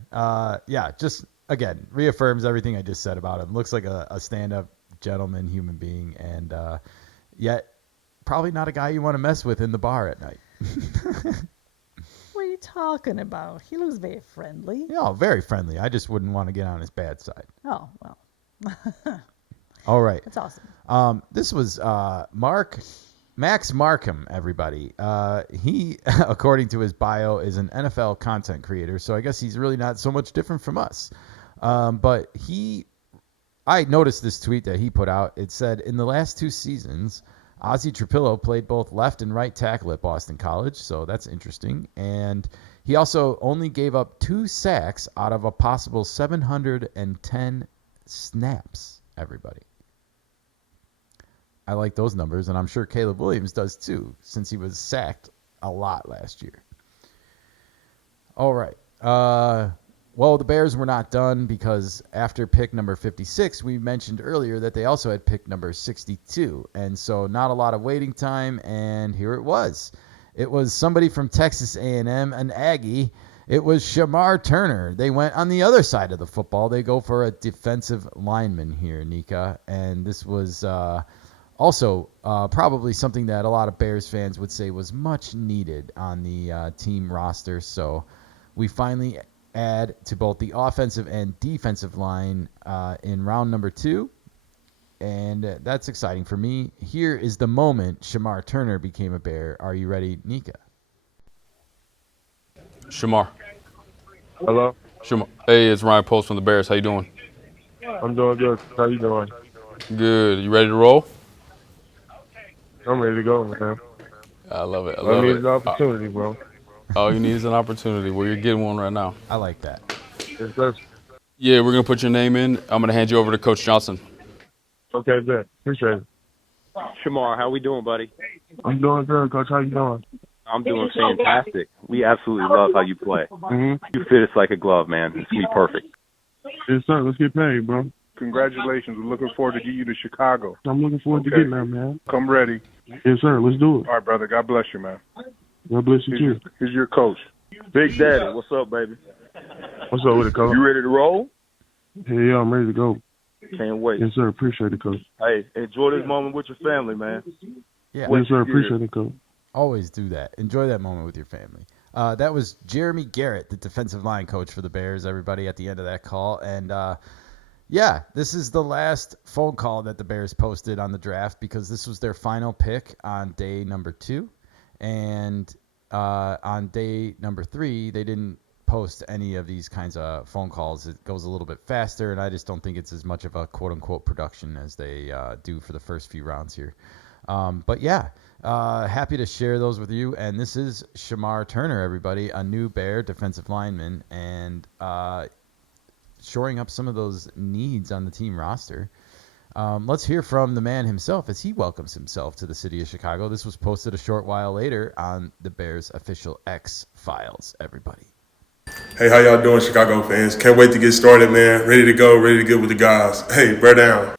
Yeah, just, again, reaffirms everything I just said about him. Looks like a stand-up gentleman, human being, and yet probably not a guy you want to mess with in the bar at night. What are you talking about? He looks very friendly. Yeah, very friendly. I just wouldn't want to get on his bad side. Oh, well. All right. That's awesome. This was Max Markham, everybody. He, according to his bio, is an NFL content creator, so I guess he's really not so much different from us. But I noticed this tweet that he put out. It said, in the last 2 seasons, Ozzy Trapillo played both left and right tackle at Boston College, so that's interesting. And he also only gave up 2 sacks out of a possible 710 snaps, everybody. I like those numbers, and I'm sure Caleb Williams does too, since he was sacked a lot last year. All right. Well, the Bears were not done because after pick number 56, we mentioned earlier that they also had pick number 62. And so not a lot of waiting time, and here it was. It was somebody from Texas A&M, an Aggie. It was Shamar Turner. They went on the other side of the football. They go for a defensive lineman here, KeNikka. And this was also probably something that a lot of Bears fans would say was much needed on the team roster. So we finally add to both the offensive and defensive line in round number 2. And that's exciting for me. Here is the moment Shamar Turner became a Bear. Are you ready, KeNikka? Shamar. Hello? Shamar. Hey, it's Ryan Post from the Bears. How you doing? I'm doing good. How you doing? Good. You ready to roll? I'm ready to go, man. I love it. I need an opportunity, bro. All you need is an opportunity. Well, you're getting one right now. I like that. Yes, sir. Yeah, we're going to put your name in. I'm going to hand you over to Coach Johnson. Okay, good. Appreciate it. Shamar, how we doing, buddy? I'm doing good, Coach. How you doing? I'm doing fantastic. We absolutely love how you play. Mm-hmm. You fit us like a glove, man. It's going to be perfect. Yes, sir. Let's get paid, bro. Congratulations. We're looking forward to getting you to Chicago. I'm looking forward to getting there, man. Come ready. Yes, sir. Let's do it. All right, brother. God bless you, man. God bless you too. Here's your coach. Big Daddy, what's up, baby? What's up with it, coach? You ready to roll? Hey, yeah, I'm ready to go. Can't wait. Yes, sir. Appreciate it, coach. Hey, enjoy this moment with your family, man. Yeah. Yes, sir. Appreciate it, coach. Always do that. Enjoy that moment with your family. That was Jeremy Garrett, the defensive line coach for the Bears, everybody, at the end of that call. And, yeah, this is the last phone call that the Bears posted on the draft because this was their final pick on day number 2. And on day number 3, they didn't post any of these kinds of phone calls. It goes a little bit faster, and I just don't think it's as much of a quote-unquote production as they do for the first few rounds here. But, yeah, happy to share those with you. And this is Shamar Turner, everybody, a new Bear defensive lineman, and shoring up some of those needs on the team roster. Let's hear from the man himself as he welcomes himself to the city of Chicago. This was posted a short while later on the Bears' official X files, everybody. Hey, how y'all doing, Chicago fans? Can't wait to get started, man. Ready to go, ready to get with the guys. Hey, bear down.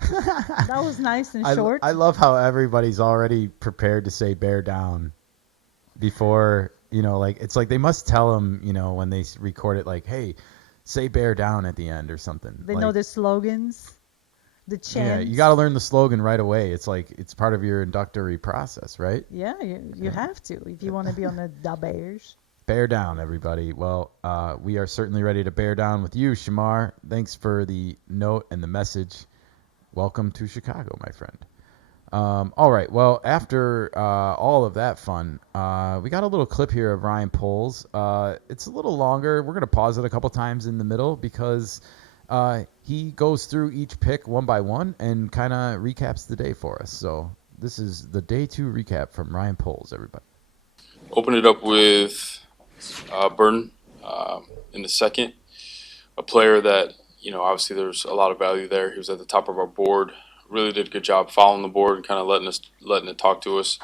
That was nice and short. I love how everybody's already prepared to say bear down before, like, it's like they must tell them, when they record it, like, hey, say bear down at the end or something. They know the slogans, the chants. Yeah, you got to learn the slogan right away. It's like it's part of your inductory process, right? Yeah, you have to if you want to be on the Bears. Bear down, everybody. Well, we are certainly ready to bear down with you, Shamar. Thanks for the note and the message. Welcome to Chicago, my friend. All right. Well, after all of that fun, we got a little clip here of Ryan Poles. It's a little longer. We're going to pause it a couple times in the middle because he goes through each pick one by one and kind of recaps the day for us. So this is the day 2 recap from Ryan Poles, everybody. Open it up with Burton in the second, a player that, obviously there's a lot of value there. He was at the top of our board, really did a good job following the board and kind of letting it talk to us.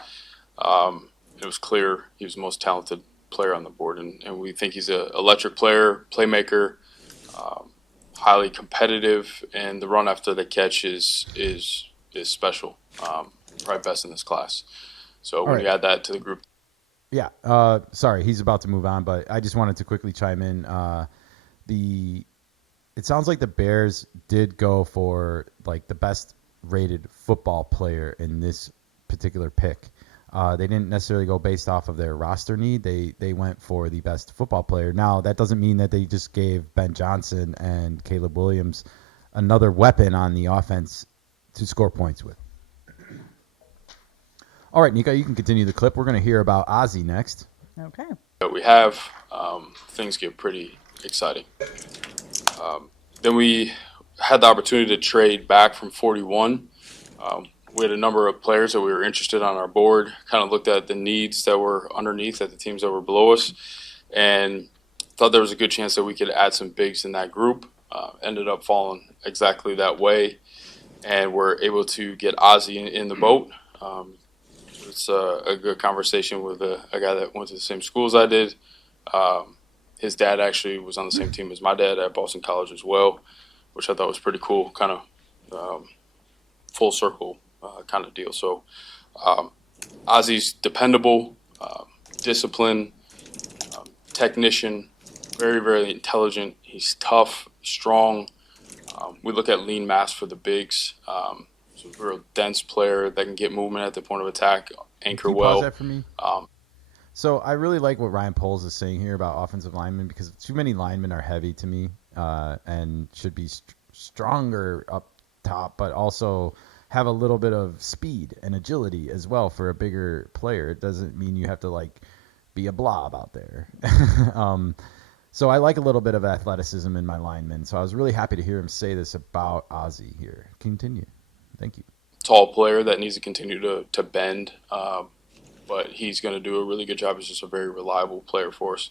It was clear he was the most talented player on the board, and we think he's an electric player, playmaker, highly competitive, and the run after the catch is special, probably best in this class. So when you add that to the group. Yeah, sorry, he's about to move on, but I just wanted to quickly chime in. It sounds like the Bears did go for like the best rated football player in this particular pick. They didn't necessarily go based off of their roster need. They went for the best football player. Now, that doesn't mean that they just gave Ben Johnson and Caleb Williams another weapon on the offense to score points with. All right, Nika, you can continue the clip. We're going to hear about Ozzie next. Okay. That we have, things get pretty exciting. Then we had the opportunity to trade back from 41. We had a number of players that we were interested on our board, kind of looked at the needs that were underneath at the teams that were below us, and thought there was a good chance that we could add some bigs in that group. Ended up falling exactly that way, and we're able to get Ozzie in the boat. It's a good conversation with a guy that went to the same school as I did. His dad actually was on the same team as my dad at Boston College as well, which I thought was pretty cool, kind of full circle kind of deal. So Ozzie's dependable, disciplined, technician, very, very intelligent. He's tough, strong. We look at lean mass for the bigs. So a real dense player that can get movement at the point of attack, anchor well. Pause that for me? So I really like what Ryan Poles is saying here about offensive linemen because too many linemen are heavy to me and should be stronger up top, but also have a little bit of speed and agility as well for a bigger player. It doesn't mean you have to be a blob out there. So I like a little bit of athleticism in my linemen. So I was really happy to hear him say this about Ozzie here. Continue. Thank you. Tall player that needs to continue to bend, but he's going to do a really good job. He's just a very reliable player for us.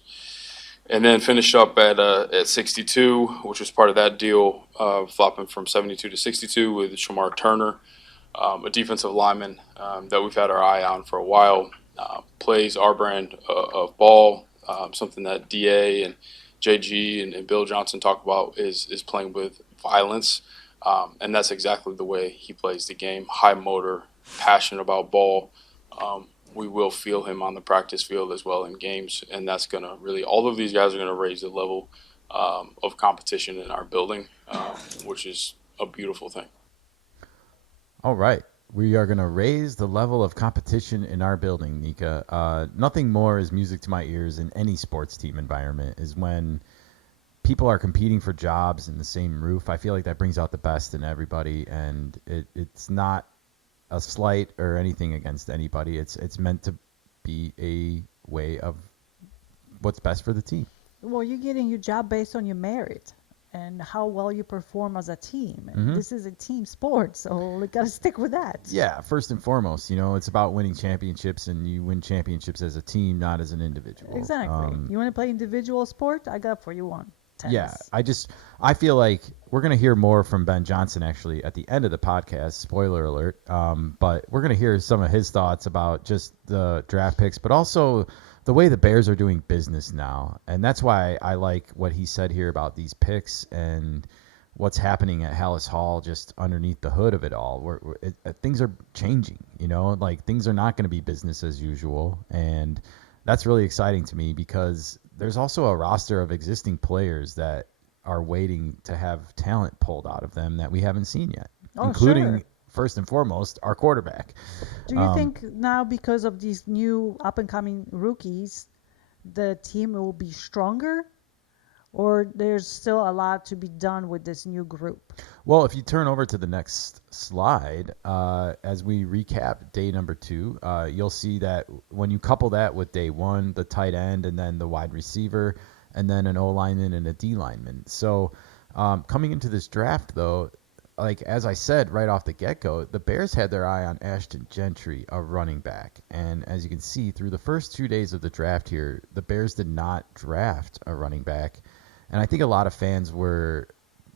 And then finished up at 62, which was part of that deal, flopping from 72 to 62 with Shamar Turner, a defensive lineman that we've had our eye on for a while. Plays our brand of ball, something that DA and JG and Bill Johnson talk about is playing with violence, And that's exactly the way he plays the game. High motor, passionate about ball. We will feel him on the practice field as well in games, and that's going to really – all of these guys are going to raise the level of competition in our building, which is a beautiful thing. All right. We are going to raise the level of competition in our building, KeNikka. Nothing more is music to my ears in any sports team environment is when people are competing for jobs in the same roof. I feel like that brings out the best in everybody, and it's not a slight or anything against anybody. It's meant to be a way of what's best for the team. Well, you're getting your job based on your merit and how well you perform as a team. And this is a team sport, so we got to stick with that. Yeah, first and foremost, it's about winning championships, and you win championships as a team, not as an individual. Exactly. You want to play individual sport? I got for you one. Tennis. Yeah, I feel like we're going to hear more from Ben Johnson actually at the end of the podcast, spoiler alert, but we're going to hear some of his thoughts about just the draft picks, but also the way the Bears are doing business now. And that's why I like what he said here about these picks and what's happening at Hallis Hall just underneath the hood of it all. Things are changing, like things are not going to be business as usual. And that's really exciting to me because there's also a roster of existing players that are waiting to have talent pulled out of them that we haven't seen yet, including, first and foremost, our quarterback. Do you think now, because of these new up-and-coming rookies, the team will be stronger? Or there's still a lot to be done with this new group? Well, if you turn over to the next slide, as we recap day number 2, you'll see that when you couple that with day 1, the tight end and then the wide receiver and then an O lineman and a D lineman. So coming into this draft, though, like as I said right off the get-go, the Bears had their eye on Ashton Gentry, a running back. And as you can see, through the first 2 days of the draft here, the Bears did not draft a running back. And I think a lot of fans were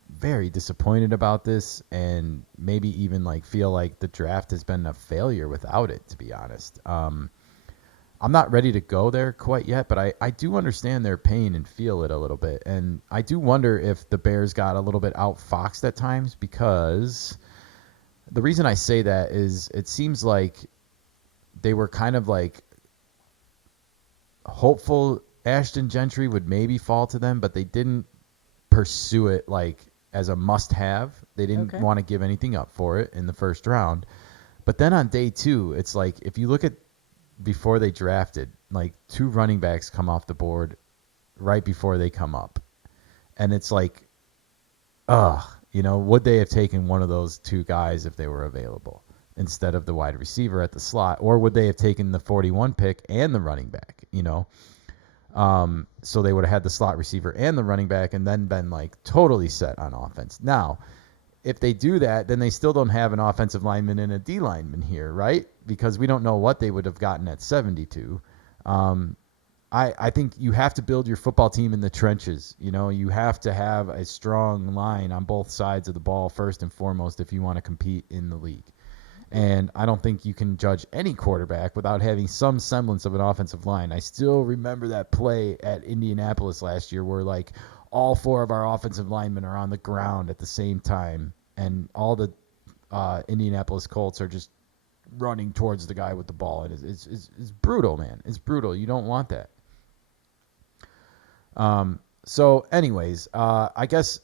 very disappointed about this and maybe even feel like the draft has been a failure without it, to be honest. I'm not ready to go there quite yet, but I do understand their pain and feel it a little bit. And I do wonder if the Bears got a little bit outfoxed at times, because the reason I say that is it seems like they were kind of hopeful Ashton Gentry would maybe fall to them, but they didn't pursue it as a must-have. They didn't want to give anything up for it in the first round. But then on day 2, it's if you look at before they drafted, 2 running backs come off the board right before they come up. And it's would they have taken one of those 2 guys if they were available instead of the wide receiver at the slot? Or would they have taken the 41 pick and the running back, So they would have had the slot receiver and the running back and then been totally set on offense. Now, if they do that, then they still don't have an offensive lineman and a D lineman here, right? Because we don't know what they would have gotten at 72. I think you have to build your football team in the trenches. You have to have a strong line on both sides of the ball first and foremost if you want to compete in the league. And I don't think you can judge any quarterback without having some semblance of an offensive line. I still remember that play at Indianapolis last year where all 4 of our offensive linemen are on the ground at the same time, and all the Indianapolis Colts are just running towards the guy with the ball. It's brutal, man. It's brutal. You don't want that. So anyways, I guess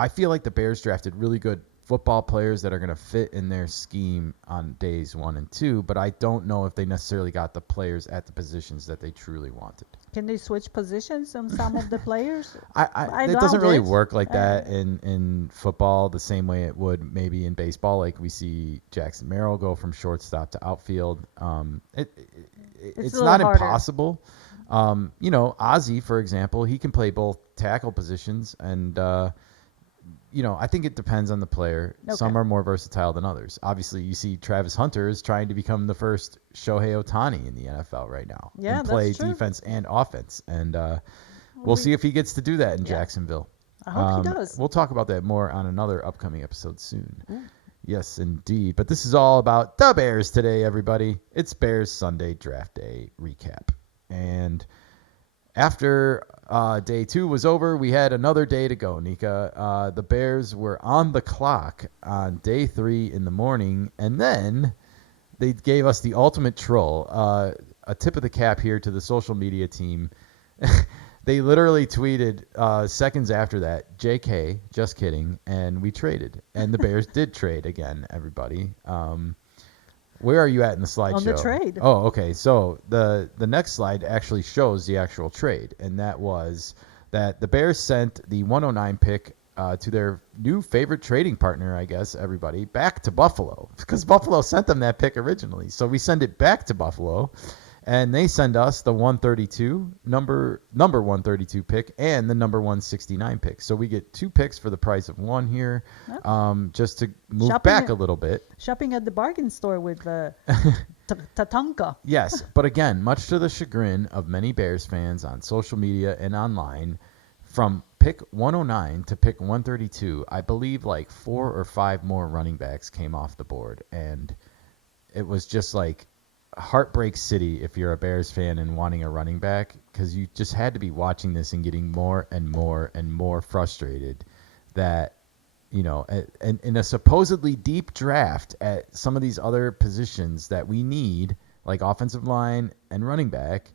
I feel like the Bears drafted really good football players that are going to fit in their scheme on days 1 and 2, but I don't know if they necessarily got the players at the positions that they truly wanted. Can they switch positions on some of the players? It doesn't really work like that in football the same way it would maybe in baseball. We see Jackson Merrill go from shortstop to outfield. It's not impossible. Ozzie, for example, he can play both tackle positions, and I think it depends on the player. Okay. Some are more versatile than others. Obviously, you see Travis Hunter is trying to become the first Shohei Ohtani in the NFL right now. Yeah, and play that's true. Defense and offense. And we'll see if he gets to do that in Jacksonville. I hope he does. We'll talk about that more on another upcoming episode soon. Ooh. Yes, indeed. But this is all about the Bears today, everybody. It's Bears Sunday Draft Day recap. And after Day 2 was over. We had another day to go, Nika. The Bears were on the clock on day 3 in the morning, and then they gave us the ultimate troll. A tip of the cap here to the social media team. They literally tweeted seconds after that, JK, just kidding, and we traded. And the Bears did trade again, everybody. Where are you at in the slideshow? On the trade. Oh, okay. So the next slide actually shows the actual trade, and that was that the Bears sent the 109 pick to their new favorite trading partner, I guess, everybody, back to Buffalo, because Buffalo sent them that pick originally. So we send it back to Buffalo, and they send us the 132 number 132 pick and the number 169 pick. So we get 2 picks for the price of 1 here, just to move back a little bit. Shopping at the bargain store with Tatanka. Yes, but again, much to the chagrin of many Bears fans on social media and online, from pick 109 to pick 132, I believe like 4 or 5 more running backs came off the board, and it was just like heartbreak city if you're a Bears fan and wanting a running back, because you just had to be watching this and getting more and more and more frustrated that, you know, in a supposedly deep draft at some of these other positions that we need, like offensive line and running back,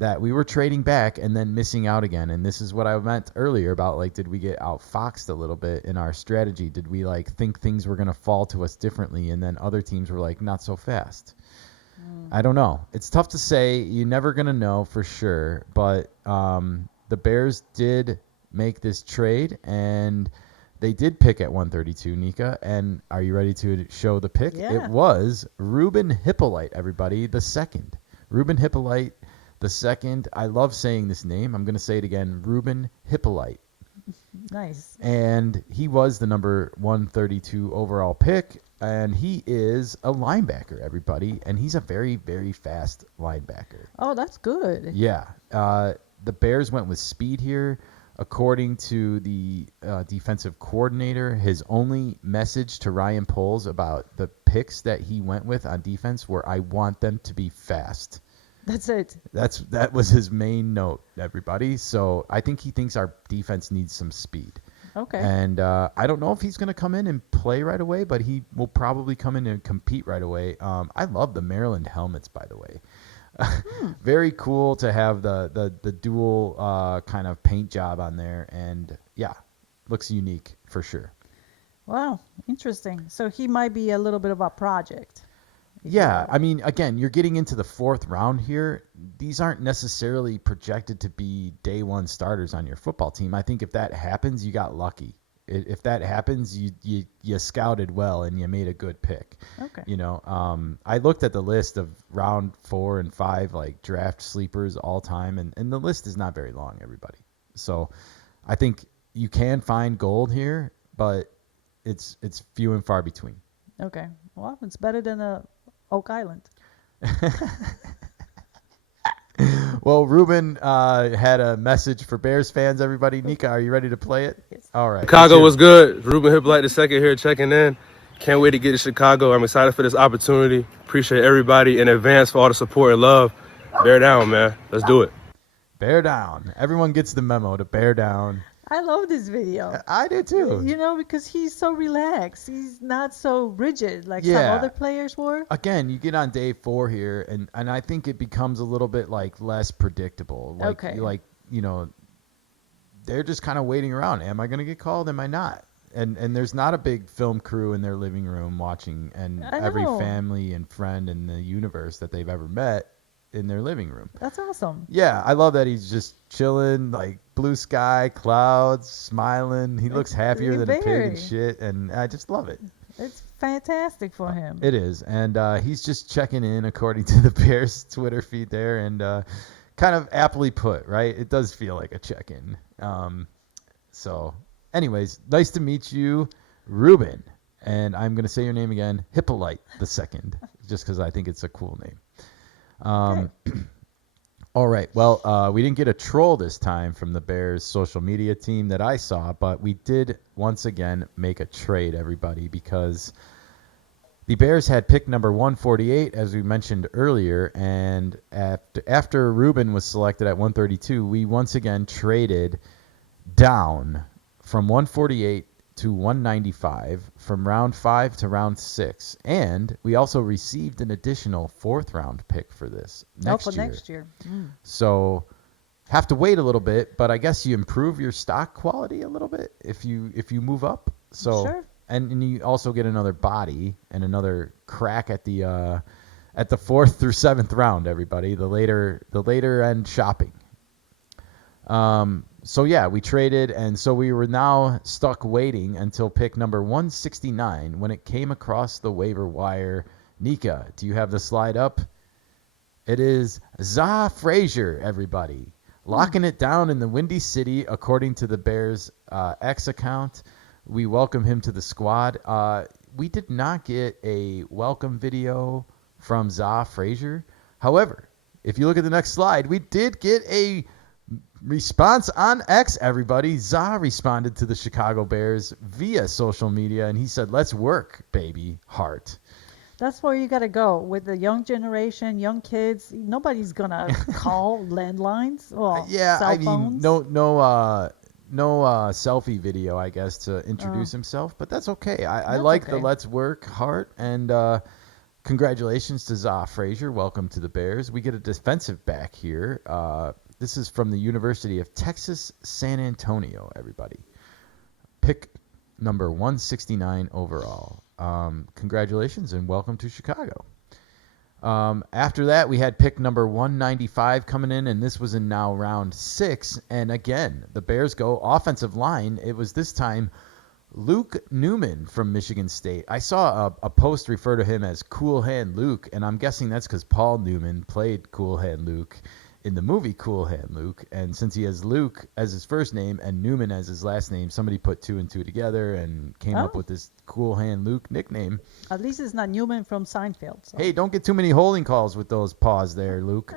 that we were trading back and then missing out again. And this is what I meant earlier about, like, did we get outfoxed a little bit in our strategy? Did we like think things were going to fall to us differently, and then other teams were like, not so fast? I don't know. It's tough to say. You're never going to know for sure. But the Bears did make this trade, and they did pick at 132, Nika. And are you ready to show the pick? Yeah. It was Ruben Hippolyte, everybody, the second. Ruben Hippolyte, the second. I love saying this name. I'm going to say it again. Ruben Hippolyte. Nice. And he was the number 132 overall pick. And he is a linebacker, everybody. And he's a very, very fast linebacker. Oh, that's good. Yeah. The Bears went with speed here. According to the defensive coordinator, his only message to Ryan Poles about the picks that he went with on defense were, I want them to be fast. That's it. That was his main note, everybody. So I think he thinks our defense needs some speed. Okay. And I don't know if he's going to come in and play right away, but he will probably come in and compete right away. I love the Maryland helmets, by the way. Very cool to have the dual kind of paint job on there. And, yeah, looks unique for sure. Wow, interesting. So he might be a little bit of a project. Yeah, I mean, again, you're getting into the 4th round here. These aren't necessarily projected to be day 1 starters on your football team. I think if that happens, you got lucky. If that happens, you scouted well and you made a good pick. Okay. You know, I looked at the list of round 4 and 5 like draft sleepers all time, and the list is not very long, everybody. So I think you can find gold here, but it's few and far between. Okay. Well, it's better than Oak Island. Well, Ruben had a message for Bears fans, everybody. Nika, are you ready to play it? Yes. All right. Chicago was good. Ruben Hippolyte II here checking in. Can't wait to get to Chicago. I'm excited for this opportunity. Appreciate everybody in advance for all the support and love. Bear down, man. Let's do it. Bear down. Everyone gets the memo to bear down. I love this video. I do too. You know, because he's so relaxed. He's not so rigid like some Yeah. other players were. Again, you get on day 4 here, and I think it becomes a little bit like less predictable. Like, Okay. Like, you know, they're just kind of waiting around. Am I going to get called? Am I not? And there's not a big film crew in their living room watching, and I every know. family and friend in the universe that they've ever met in their living room. That's awesome. Yeah, I love that he's just chilling, like blue sky, clouds, smiling. He looks happier than a pig very. and shit, and I just love it. It's fantastic for him. It is, and he's just checking in according to the Bears Twitter feed there, and kind of aptly put, right? It does feel like a check-in. So, anyways, nice to meet you, Ruben, and I'm going to say your name again, Hippolyte II, just because I think it's a cool name. All right. Well, we didn't get a troll this time from the Bears social media team that I saw, but we did once again make a trade, everybody, because The Bears had pick number 148, as we mentioned earlier, and after Ruben was selected at 132, we once again traded down from 148 to 195 from round 5 to round 6, and we also received an additional 4th round pick for this next year. Next year. So have to wait a little bit, but I guess you improve your stock quality a little bit if you move up. So Sure. and you also get another body and another crack at the 4th through 7th round, everybody. The later end shopping. So yeah, we traded, and so we were now stuck waiting until pick number 169 when it came across the waiver wire. KeNikka, do you have the slide up? It is Za Frazier, everybody. Locking it down in the Windy City, according to the Bears' X account. We welcome him to the squad. We did not get a welcome video from Za Frazier. However, if you look at the next slide, we did get a response on X, everybody. Za responded to the Chicago Bears via social media, and he said, "Let's work, baby, heart." That's where you got to go with the young generation, young kids. Nobody's going to call landlines. Well, Yeah, cell I mean, phones. no selfie video, I guess, to introduce himself, but that's okay. I That's like okay. the "Let's work" heart, and congratulations to Za Frazier. Welcome to the Bears. We get a defensive back here. This is from the University of Texas, San Antonio, everybody. Pick number 169 overall. Congratulations and welcome to Chicago. After that, we had pick number 195 coming in, and this was in now round 6. And again, the Bears go offensive line. It was this time Luke Newman from Michigan State. I saw a post refer to him as Cool Hand Luke, and I'm guessing that's because Paul Newman played Cool Hand Luke in the movie Cool Hand Luke. And since he has Luke as his first name and Newman as his last name, somebody put 2 and 2 together and came up with this Cool Hand Luke nickname. At least it's not Newman from Seinfeld. So. Hey, don't get too many holding calls with those paws there, Luke.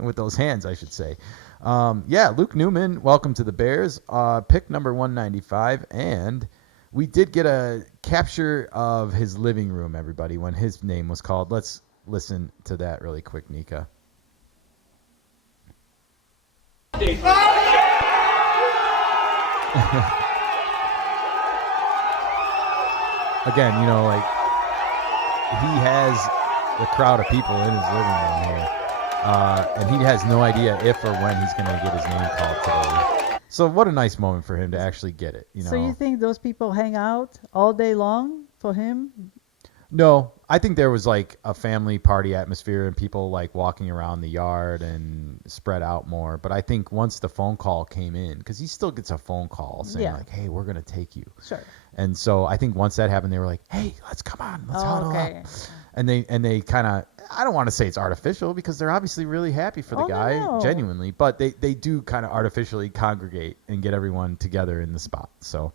With those hands, I should say. Yeah, Luke Newman, welcome to the Bears. Pick number 195, and we did get a capture of his living room, everybody, when his name was called. Let's listen to that really quick, KeNikka. Again, like he has the crowd of people in his living room here, and he has no idea if or when he's going to get his name called today. So what a nice moment for him to actually get it. So you think those people hang out all day long for him? No, I think there was like a family party atmosphere and people like walking around the yard and spread out more. But I think once the phone call came in, because he still gets a phone call saying like, "Hey, we're gonna take you." Sure. And so I think once that happened, they were like, "Hey, let's huddle up." And they kind of, I don't want to say it's artificial because they're obviously really happy for the guy, genuinely, but they do kind of artificially congregate and get everyone together in the spot. So.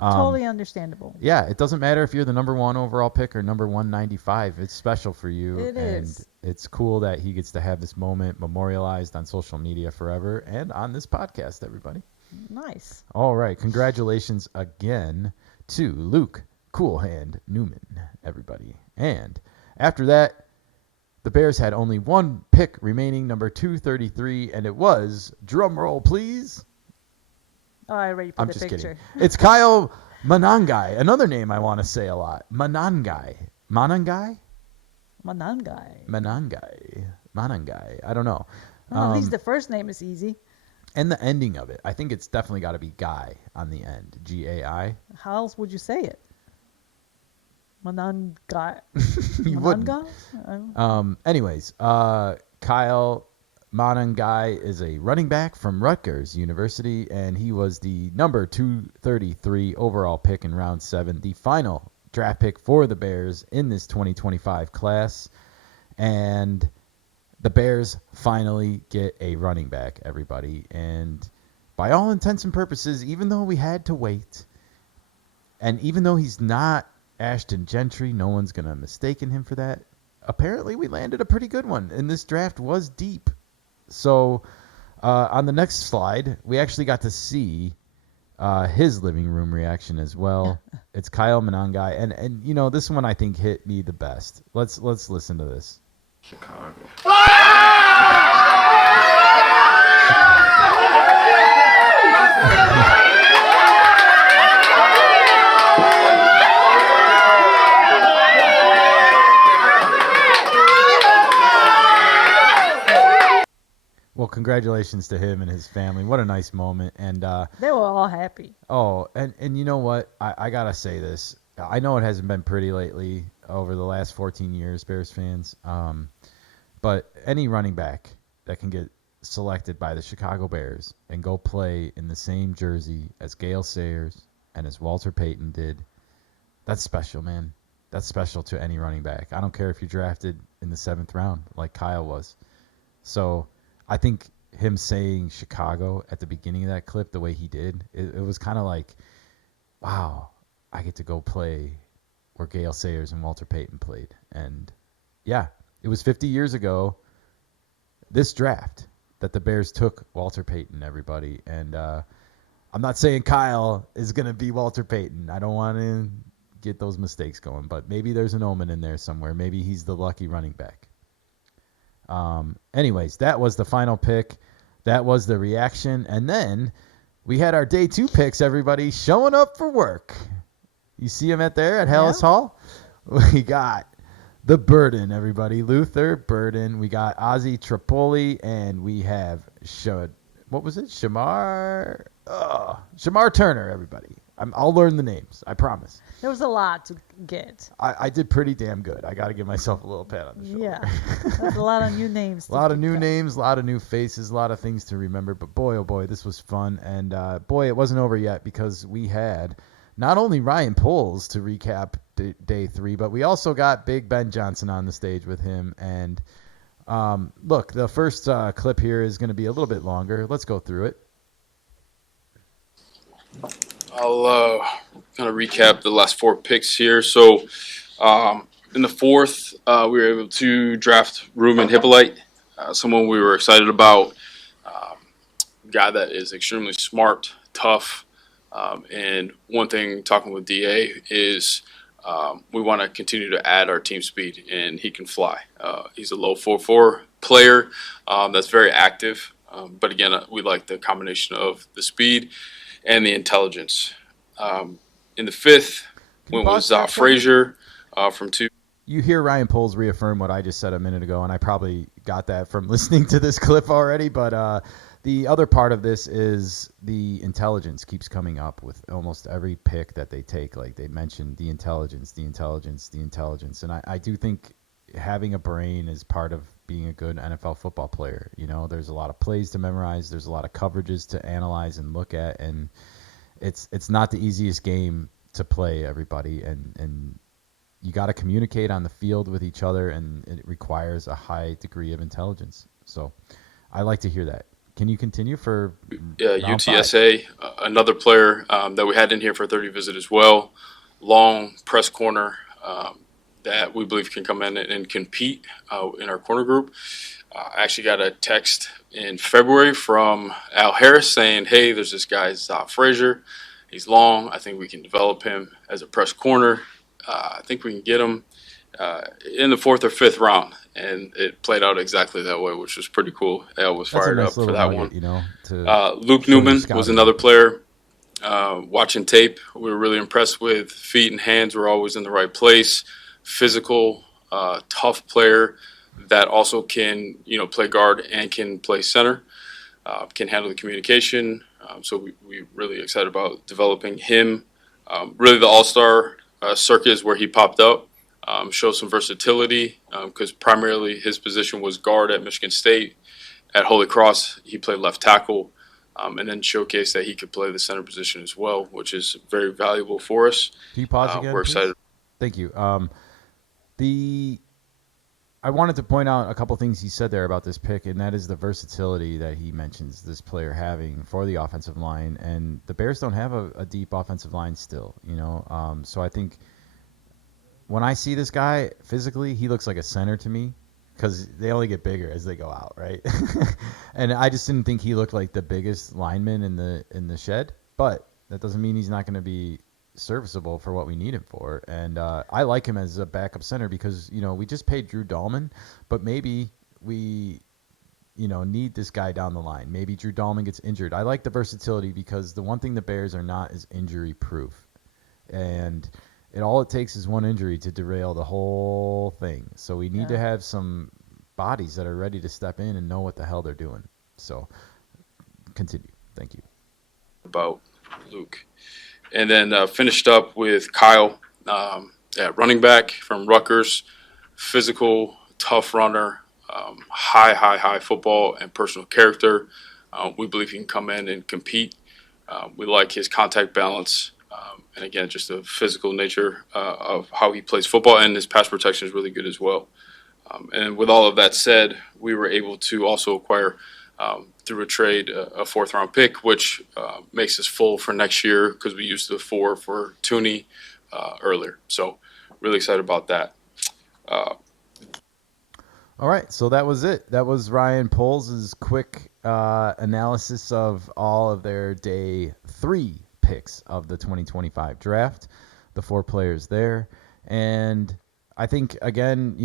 Totally understandable. Yeah, it doesn't matter if you're the number 1 overall pick or number 195. It's special for you. It is. It's cool that he gets to have this moment memorialized on social media forever and on this podcast, everybody. Nice. All right. Congratulations again to Luke Cool Hand Newman, everybody. And after that, the Bears had only one pick remaining, number 233, and it was, drum roll, please. Oh, I already put I'm the just picture. kidding. It's Kyle Manangai, another name I want to say a lot. Manangai. I don't know. Well, at least the first name is easy. And the ending of it. I think it's definitely got to be Guy on the end. G-A-I. How else would you say it? Manangai. You Manangai? Anyways, Kyle Manangai is a running back from Rutgers University, and he was the number 233 overall pick in round 7, the final draft pick for the Bears in this 2025 class. And the Bears finally get a running back, everybody. And by all intents and purposes, even though we had to wait, and even though he's not Ashton Gentry, no one's going to mistake him for that, apparently we landed a pretty good one. And this draft was deep. So on the next slide, we actually got to see his living room reaction as well. It's Kyle Monangai, and you know, this one I think hit me the best. Let's listen to this. Chicago. Well, congratulations to him and his family. What a nice moment. And They were all happy. oh, and you know what? I gotta say this. I know it hasn't been pretty lately over the last 14 years, Bears fans. But any running back that can get selected by the Chicago Bears and go play in the same jersey as Gale Sayers and as Walter Payton did, that's special, man. That's special to any running back. I don't care if you're drafted in the 7th round like Kyle was. So I think him saying Chicago at the beginning of that clip the way he did, it was kind of like, wow, I get to go play where Gale Sayers and Walter Payton played. And yeah, it was 50 years ago, this draft, that the Bears took Walter Payton, everybody. And I'm not saying Kyle is going to be Walter Payton. I don't want to get those mistakes going, but maybe there's an omen in there somewhere. Maybe he's the lucky running back. Anyways, that was the final pick. That was the reaction. And then we had our day 2 picks, everybody, showing up for work. You see them at Hallis Hall? We got the Burden, everybody. Luther Burden. We got Ozzy Tripoli, and we have Shamar Turner, everybody. I'll learn the names, I promise. There was a lot to get. I did pretty damn good. I got to give myself a little pat on the shoulder. Yeah, there's a lot of new names. A lot of new names, a lot of new faces, a lot of things to remember. But boy, oh boy, this was fun. And boy, it wasn't over yet because we had not only Ryan Poles to recap day 3, but we also got Big Ben Johnson on the stage with him. And look, the first clip here is going to be a little bit longer. Let's go through it. I'll kind of recap the last 4 picks here. So in the 4th, we were able to draft Ruben Hippolyte, someone we were excited about, a guy that is extremely smart, tough. And one thing talking with DA is we want to continue to add our team speed, and he can fly. He's a low 4.4 player that's very active. But again, we like the combination of the speed and the intelligence. In the 5th, went with Frazier from 2. You hear Ryan Poles reaffirm what I just said a minute ago, and I probably got that from listening to this clip already. But the other part of this is the intelligence keeps coming up with almost every pick that they take. Like they mentioned the intelligence. And I do think having a brain is part of being a good NFL football player. You know, there's a lot of plays to memorize. There's a lot of coverages to analyze and look at. And it's not the easiest game to play, everybody. And you got to communicate on the field with each other, and it requires a high degree of intelligence. So I like to hear that. Can you continue for UTSA, another player that we had in here for a 30 visit as well. Long press corner that we believe can come in and compete in our corner group. I actually got a text in February from Al Harris saying, hey, there's this guy, Frazier. He's long. I think we can develop him as a press corner. I think we can get him in the 4th or 5th round. And it played out exactly that way, which was pretty cool. Al was fired up for that one. You know, Luke Newman was another player. Watching tape, we were really impressed with feet and hands were always in the right place. Physical, tough player that also can, play guard and can play center, can handle the communication. So we really excited about developing him. Really the all-star circuit is where he popped up. Show some versatility because primarily his position was guard at Michigan State. At Holy Cross, he played left tackle and then showcased that he could play the center position as well, which is very valuable for us. Can you pause again? We're excited. Thank you. I wanted to point out a couple things he said there about this pick, and that is the versatility that he mentions this player having for the offensive line. And the Bears don't have a deep offensive line still, so I think when I see this guy physically, he looks like a center to me because they only get bigger as they go out, right? And I just didn't think he looked like the biggest lineman in the shed. But that doesn't mean he's not going to be serviceable for what we need him for. And I like him as a backup center because, we just paid Drew Dahlman, but maybe we, need this guy down the line. Maybe Drew Dahlman gets injured. I like the versatility because the one thing the Bears are not is injury proof. And all it takes is one injury to derail the whole thing. So we need to have some bodies that are ready to step in and know what the hell they're doing. So continue. Thank you. About Luke. And then finished up with Kyle, running back from Rutgers, physical, tough runner, high football and personal character. We believe he can come in and compete. We like his contact balance. And again, just the physical nature of how he plays football, and his pass protection is really good as well. And with all of that said, we were able to also acquire through a trade a fourth-round pick, which makes us full for next year because we used the 4 for Tooney earlier. So really excited about that. All right, so that was it. That was Ryan Poles' quick analysis of all of their day 3 picks of the 2025 draft, the 4 players there. And I think, again,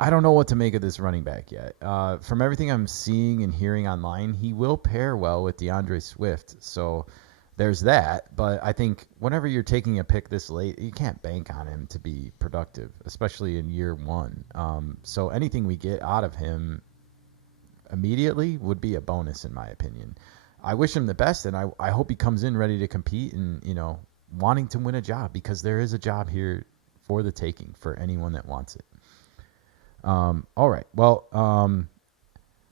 I don't know what to make of this running back yet. From everything I'm seeing and hearing online, he will pair well with DeAndre Swift. So there's that. But I think whenever you're taking a pick this late, you can't bank on him to be productive, especially in year 1. So anything we get out of him immediately would be a bonus, in my opinion. I wish him the best, and I hope he comes in ready to compete and, wanting to win a job, because there is a job here for the taking for anyone that wants it. All right. Well,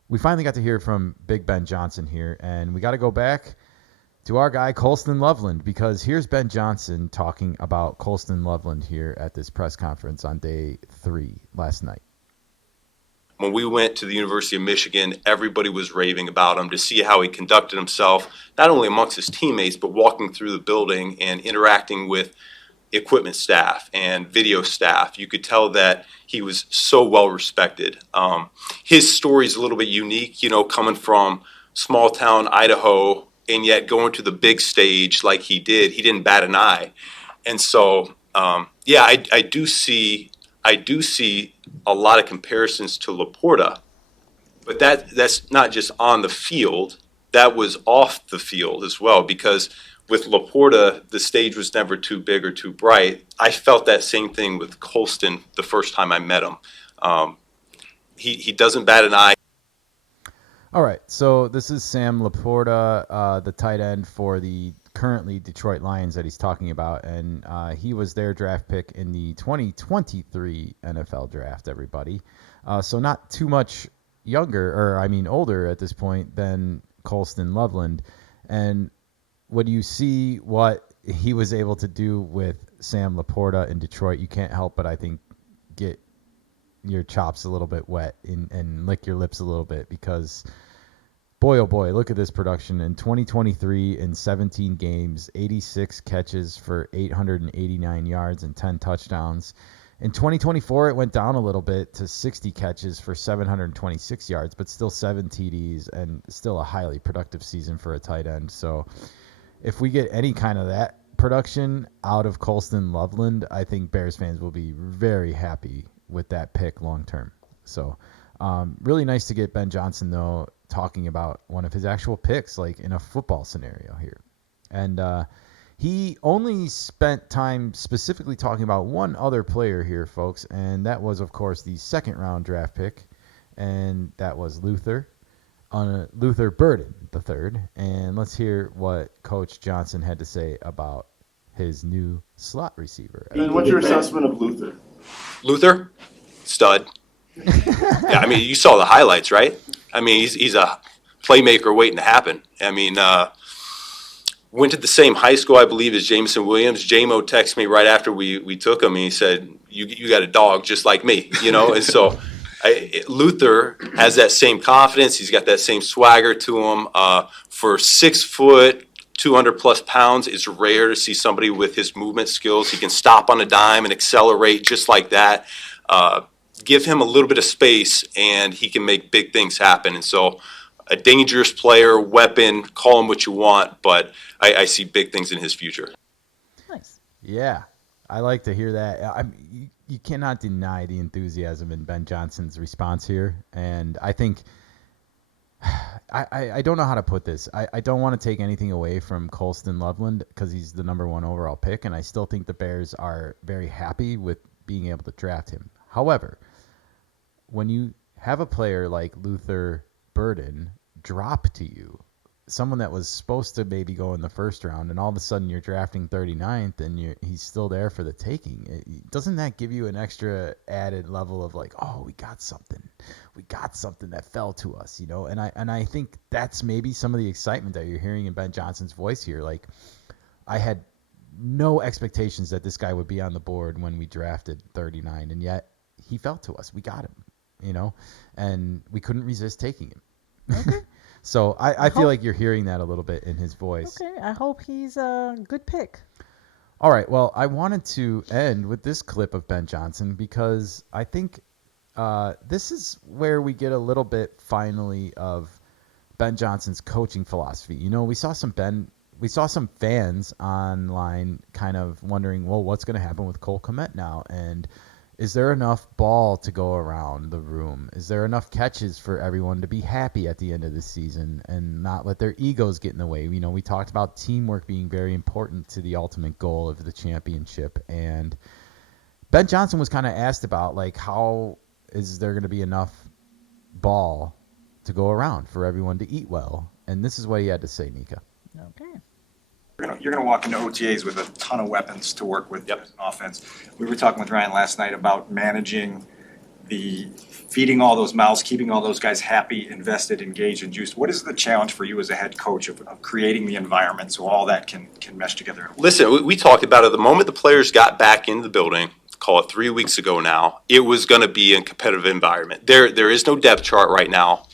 we finally got to hear from Big Ben Johnson here, and we got to go back to our guy, Colston Loveland, because here's Ben Johnson talking about Colston Loveland here at this press conference on day 3 last night. When we went to the University of Michigan, everybody was raving about him, to see how he conducted himself, not only amongst his teammates, but walking through the building and interacting with equipment staff and video staff. You could tell that he was so well respected. His story is a little bit unique, coming from small town Idaho and yet going to the big stage like he did. He didn't bat an eye. And so, I do see a lot of comparisons to Laporta, but that's not just on the field. That was off the field as well, because with Laporta, the stage was never too big or too bright. I felt that same thing with Colston the first time I met him. He doesn't bat an eye. All right, so this is Sam Laporta, the tight end for the currently Detroit Lions that he's talking about, and he was their draft pick in the 2023 NFL draft, everybody. So not too much older at this point than Colston Loveland. And when you see what he was able to do with Sam Laporta in Detroit, you can't help but, I think, get your chops a little bit wet and lick your lips a little bit, because boy, oh boy, look at this production. In 2023, in 17 games, 86 catches for 889 yards and 10 touchdowns. In 2024, it went down a little bit to 60 catches for 726 yards, but still 7 TDs and still a highly productive season for a tight end. So if we get any kind of that production out of Colston Loveland, I think Bears fans will be very happy with that pick long term. So really nice to get Ben Johnson, though, talking about one of his actual picks, like in a football scenario here. And he only spent time specifically talking about one other player here, folks, and that was, of course, the second-round draft pick, and that was Luther Burden III. And let's hear what Coach Johnson had to say about his new slot receiver. And what's your assessment of Luther? Luther, stud. Yeah, I mean, you saw the highlights, right? I mean, he's a playmaker waiting to happen. I mean, went to the same high school, I believe, as Jameson Williams. JMO texted me right after we took him, and he said, you got a dog just like me, And so Luther has that same confidence. He's got that same swagger to him. For 6 foot, 200 plus pounds, it's rare to see somebody with his movement skills. He can stop on a dime and accelerate just like that. Give him a little bit of space, and he can make big things happen. And so a dangerous player, weapon, call him what you want, but I see big things in his future. Nice. Yeah, I like to hear that. You cannot deny the enthusiasm in Ben Johnson's response here, and I think I don't know how to put this. I don't want to take anything away from Colston Loveland because he's the number 1 overall pick, and I still think the Bears are very happy with being able to draft him. However, when you have a player like Luther Burden drop to you, someone that was supposed to maybe go in the first round, and all of a sudden you're drafting 39th and he's still there for the taking, doesn't that give you an extra added level of like, oh, we got something that fell to us, you know? And I think that's maybe some of the excitement that you're hearing in Ben Johnson's voice here. Like, I had no expectations that this guy would be on the board when we drafted 39, and yet he fell to us. We got him, you know, and we couldn't resist taking him. Okay. So I feel like you're hearing that a little bit in his voice. Okay, I hope he's a good pick. All right, well, I wanted to end with this clip of Ben Johnson because I think this is where we get a little bit finally of Ben Johnson's coaching philosophy. You know, we saw some fans online kind of wondering, well, what's going to happen with Cole Kmet now? And is there enough ball to go around the room? Is there enough catches for everyone to be happy at the end of the season and not let their egos get in the way? You know, we talked about teamwork being very important to the ultimate goal of the championship. And Ben Johnson was kind of asked about, like, how is there going to be enough ball to go around for everyone to eat well? And this is what he had to say, Nika. Okay. You're going to walk into OTAs with a ton of weapons to work with as an offense. We were talking with Ryan last night about managing feeding all those mouths, keeping all those guys happy, invested, engaged, and juiced. What is the challenge for you as a head coach of creating the environment so all that can mesh together? Listen, we talked about it. The moment the players got back into the building, call it 3 weeks ago now, it was going to be a competitive environment. There is no depth chart right now.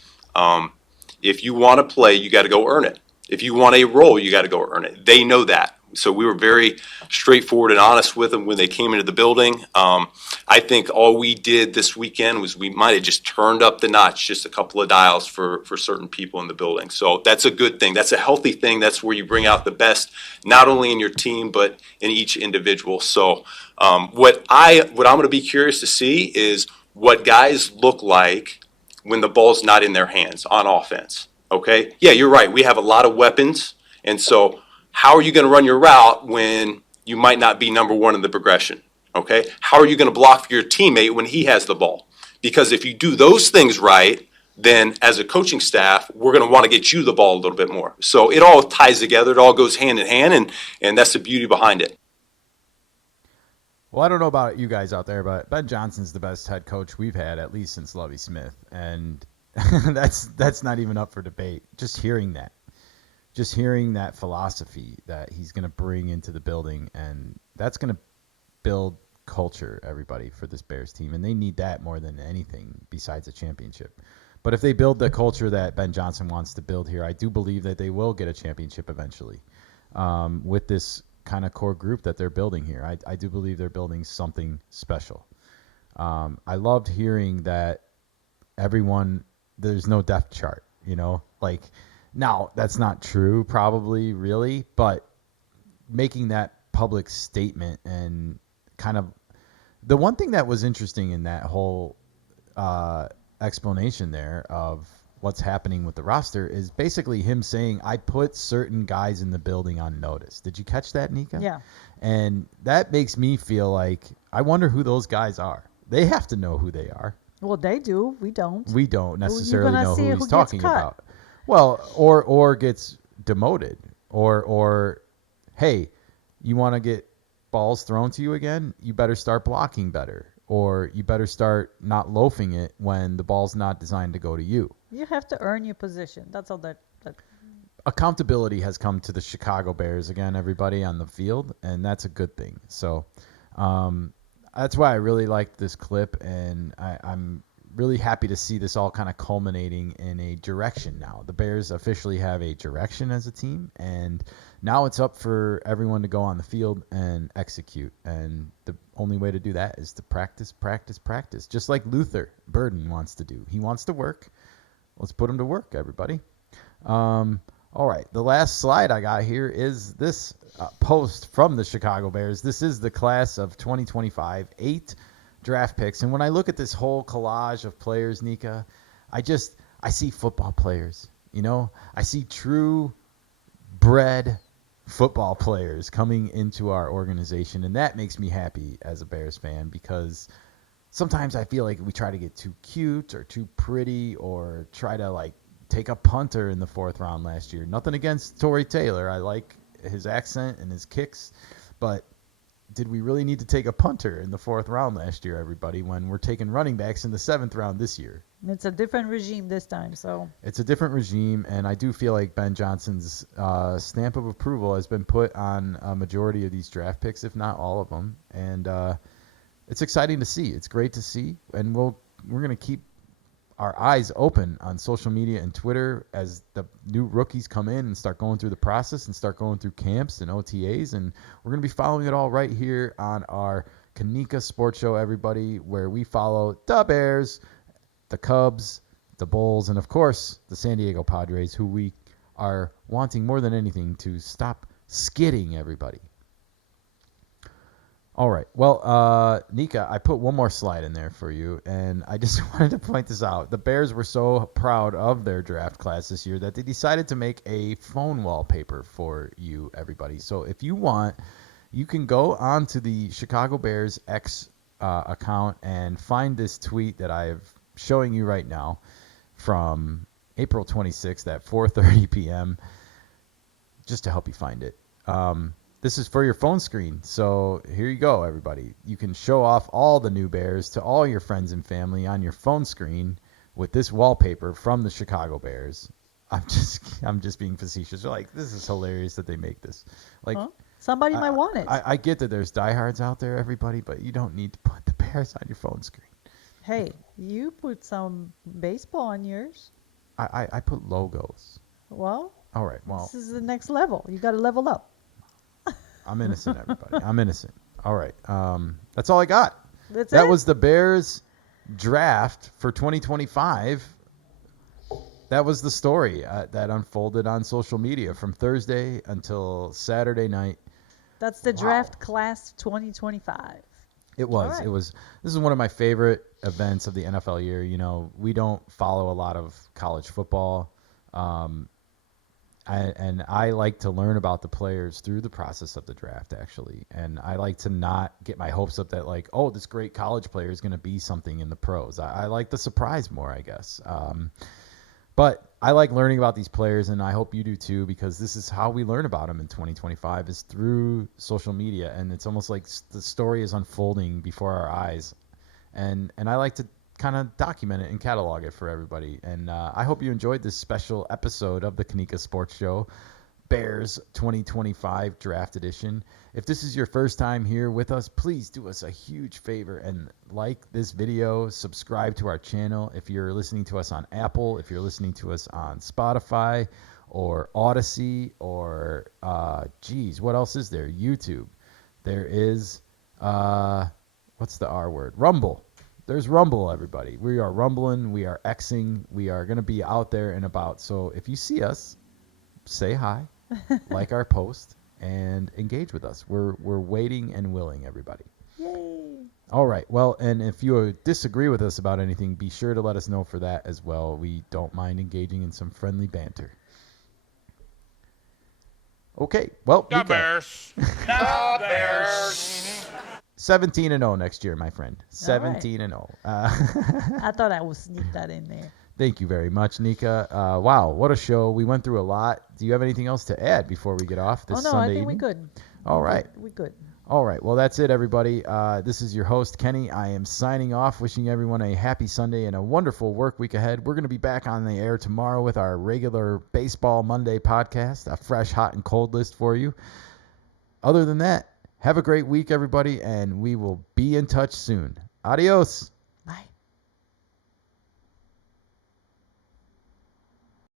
If you want to play, you got to go earn it. If you want a role, you got to go earn it. They know that. So we were very straightforward and honest with them when they came into the building. I think all we did this weekend was we might have just turned up the notch, just a couple of dials for certain people in the building. So that's a good thing. That's a healthy thing. That's where you bring out the best, not only in your team, but in each individual. So what I'm going to be curious to see is what guys look like when the ball's not in their hands on offense. Okay? Yeah, you're right. We have a lot of weapons. And so how are you going to run your route when you might not be number one in the progression? Okay? How are you going to block for your teammate when he has the ball? Because if you do those things right, then as a coaching staff, we're going to want to get you the ball a little bit more. So it all ties together. It all goes hand in hand, and that's the beauty behind it. Well, I don't know about you guys out there, but Ben Johnson's the best head coach we've had, at least since Lovie Smith. And that's not even up for debate. Just hearing that philosophy that he's going to bring into the building, and that's going to build culture, everybody, for this Bears team. And they need that more than anything besides a championship. But if they build the culture that Ben Johnson wants to build here, I do believe that they will get a championship eventually with this kind of core group that they're building here. I do believe they're building something special. I loved hearing that there's no depth chart, you know, like, now that's not true probably really, but making that public statement and kind of the one thing that was interesting in that whole explanation there of what's happening with the roster is basically him saying, I put certain guys in the building on notice. Did you catch that, Nika? Yeah. And that makes me feel like, I wonder who those guys are. They have to know who they are. Well, they do. We don't. We don't necessarily know who he's talking cut. about. Well, or gets demoted, or hey, you want to get balls thrown to you again? You better start blocking better, or you better start not loafing it when the ball's not designed to go to you. You have to earn your position. That's all that. Accountability has come to the Chicago Bears again, everybody on the field, and that's a good thing. So that's why I really liked this clip, and I'm really happy to see this all kind of culminating in a direction now. The Bears officially have a direction as a team, and now it's up for everyone to go on the field and execute. And the only way to do that is to practice, practice, practice, just like Luther Burden wants to do. He wants to work, let's put them to work, everybody. All right, the last slide I got here is this post from the Chicago Bears. This is the class of 2025, 8 draft picks. And when I look at this whole collage of players, Nika, I see football players. I see true bred football players coming into our organization, and that makes me happy as a Bears fan, because sometimes I feel like we try to get too cute or too pretty, or try to take a punter in the 4th round last year. Nothing against Torrey Taylor. I like his accent and his kicks, but did we really need to take a punter in the 4th round last year, everybody, when we're taking running backs in the 7th round this year? It's a different regime this time, so. It's a different regime, and I do feel like Ben Johnson's stamp of approval has been put on a majority of these draft picks, if not all of them, and it's exciting to see. It's great to see, and we're going to keep our eyes open on social media and Twitter as the new rookies come in and start going through the process and start going through camps and OTAs, and we're going to be following it all right here on our KeNikka Sports Show, everybody, where we follow the Bears, the Cubs, the Bulls, and of course the San Diego Padres, who we are wanting more than anything to stop skidding, everybody. All right. Well, Nika, I put one more slide in there for you, and I just wanted to point this out. The Bears were so proud of their draft class this year that they decided to make a phone wallpaper for you, everybody. So if you want, you can go onto the Chicago Bears X account and find this tweet that I'm showing you right now from April 26th at 4:30 p.m. just to help you find it. This is for your phone screen. So here you go, everybody. You can show off all the new Bears to all your friends and family on your phone screen with this wallpaper from the Chicago Bears. I'm just being facetious. They're like, this is hilarious that they make this. Somebody might want it. I get that there's diehards out there, everybody, but you don't need to put the Bears on your phone screen. Hey, you put some baseball on yours. I put logos. Well, all right. Well, this is the next level. You got to level up. I'm innocent, everybody. I'm innocent. All right. That's all I got. That was the Bears draft for 2025. That was the story that unfolded on social media from Thursday until Saturday night. That's the draft class 2025. It was. Right. It was. This is one of my favorite events of the NFL year. We don't follow a lot of college football. And I like to learn about the players through the process of the draft, actually. And I like to not get my hopes up that, this great college player is going to be something in the pros. I like the surprise more, I guess. But I like learning about these players, and I hope you do too, because this is how we learn about them in 2025 is through social media. And it's almost like the story is unfolding before our eyes. And I like to kind of document it and catalog it for everybody. And I hope you enjoyed this special episode of the KeNikka Sports Show, Bears 2025 Draft Edition. If this is your first time here with us, please do us a huge favor and like this video, subscribe to our channel. If you're listening to us on Apple, if you're listening to us on Spotify or Odyssey or, what else is there? YouTube. There is, what's the R word? Rumble. There's Rumble, everybody. We are rumbling. We are Xing. We are going to be out there and about. So if you see us, say hi, like our post, and engage with us. We're waiting and willing, everybody. Yay. All right. Well, and if you disagree with us about anything, be sure to let us know for that as well. We don't mind engaging in some friendly banter. Okay. Well, The Bears. The Bears. 17-0 next year, my friend. 17-0. I thought I would sneak that in there. Thank you very much, Nika. Wow, what a show. We went through a lot. Do you have anything else to add before we get off this Sunday I think evening? we good. All right. We good. All right. Well, that's it, everybody. This is your host, Kenny. I am signing off, wishing everyone a happy Sunday and a wonderful work week ahead. We're going to be back on the air tomorrow with our regular Baseball Monday podcast, a fresh, hot, and cold list for you. Other than that, have a great week, everybody, and we will be in touch soon. Adios.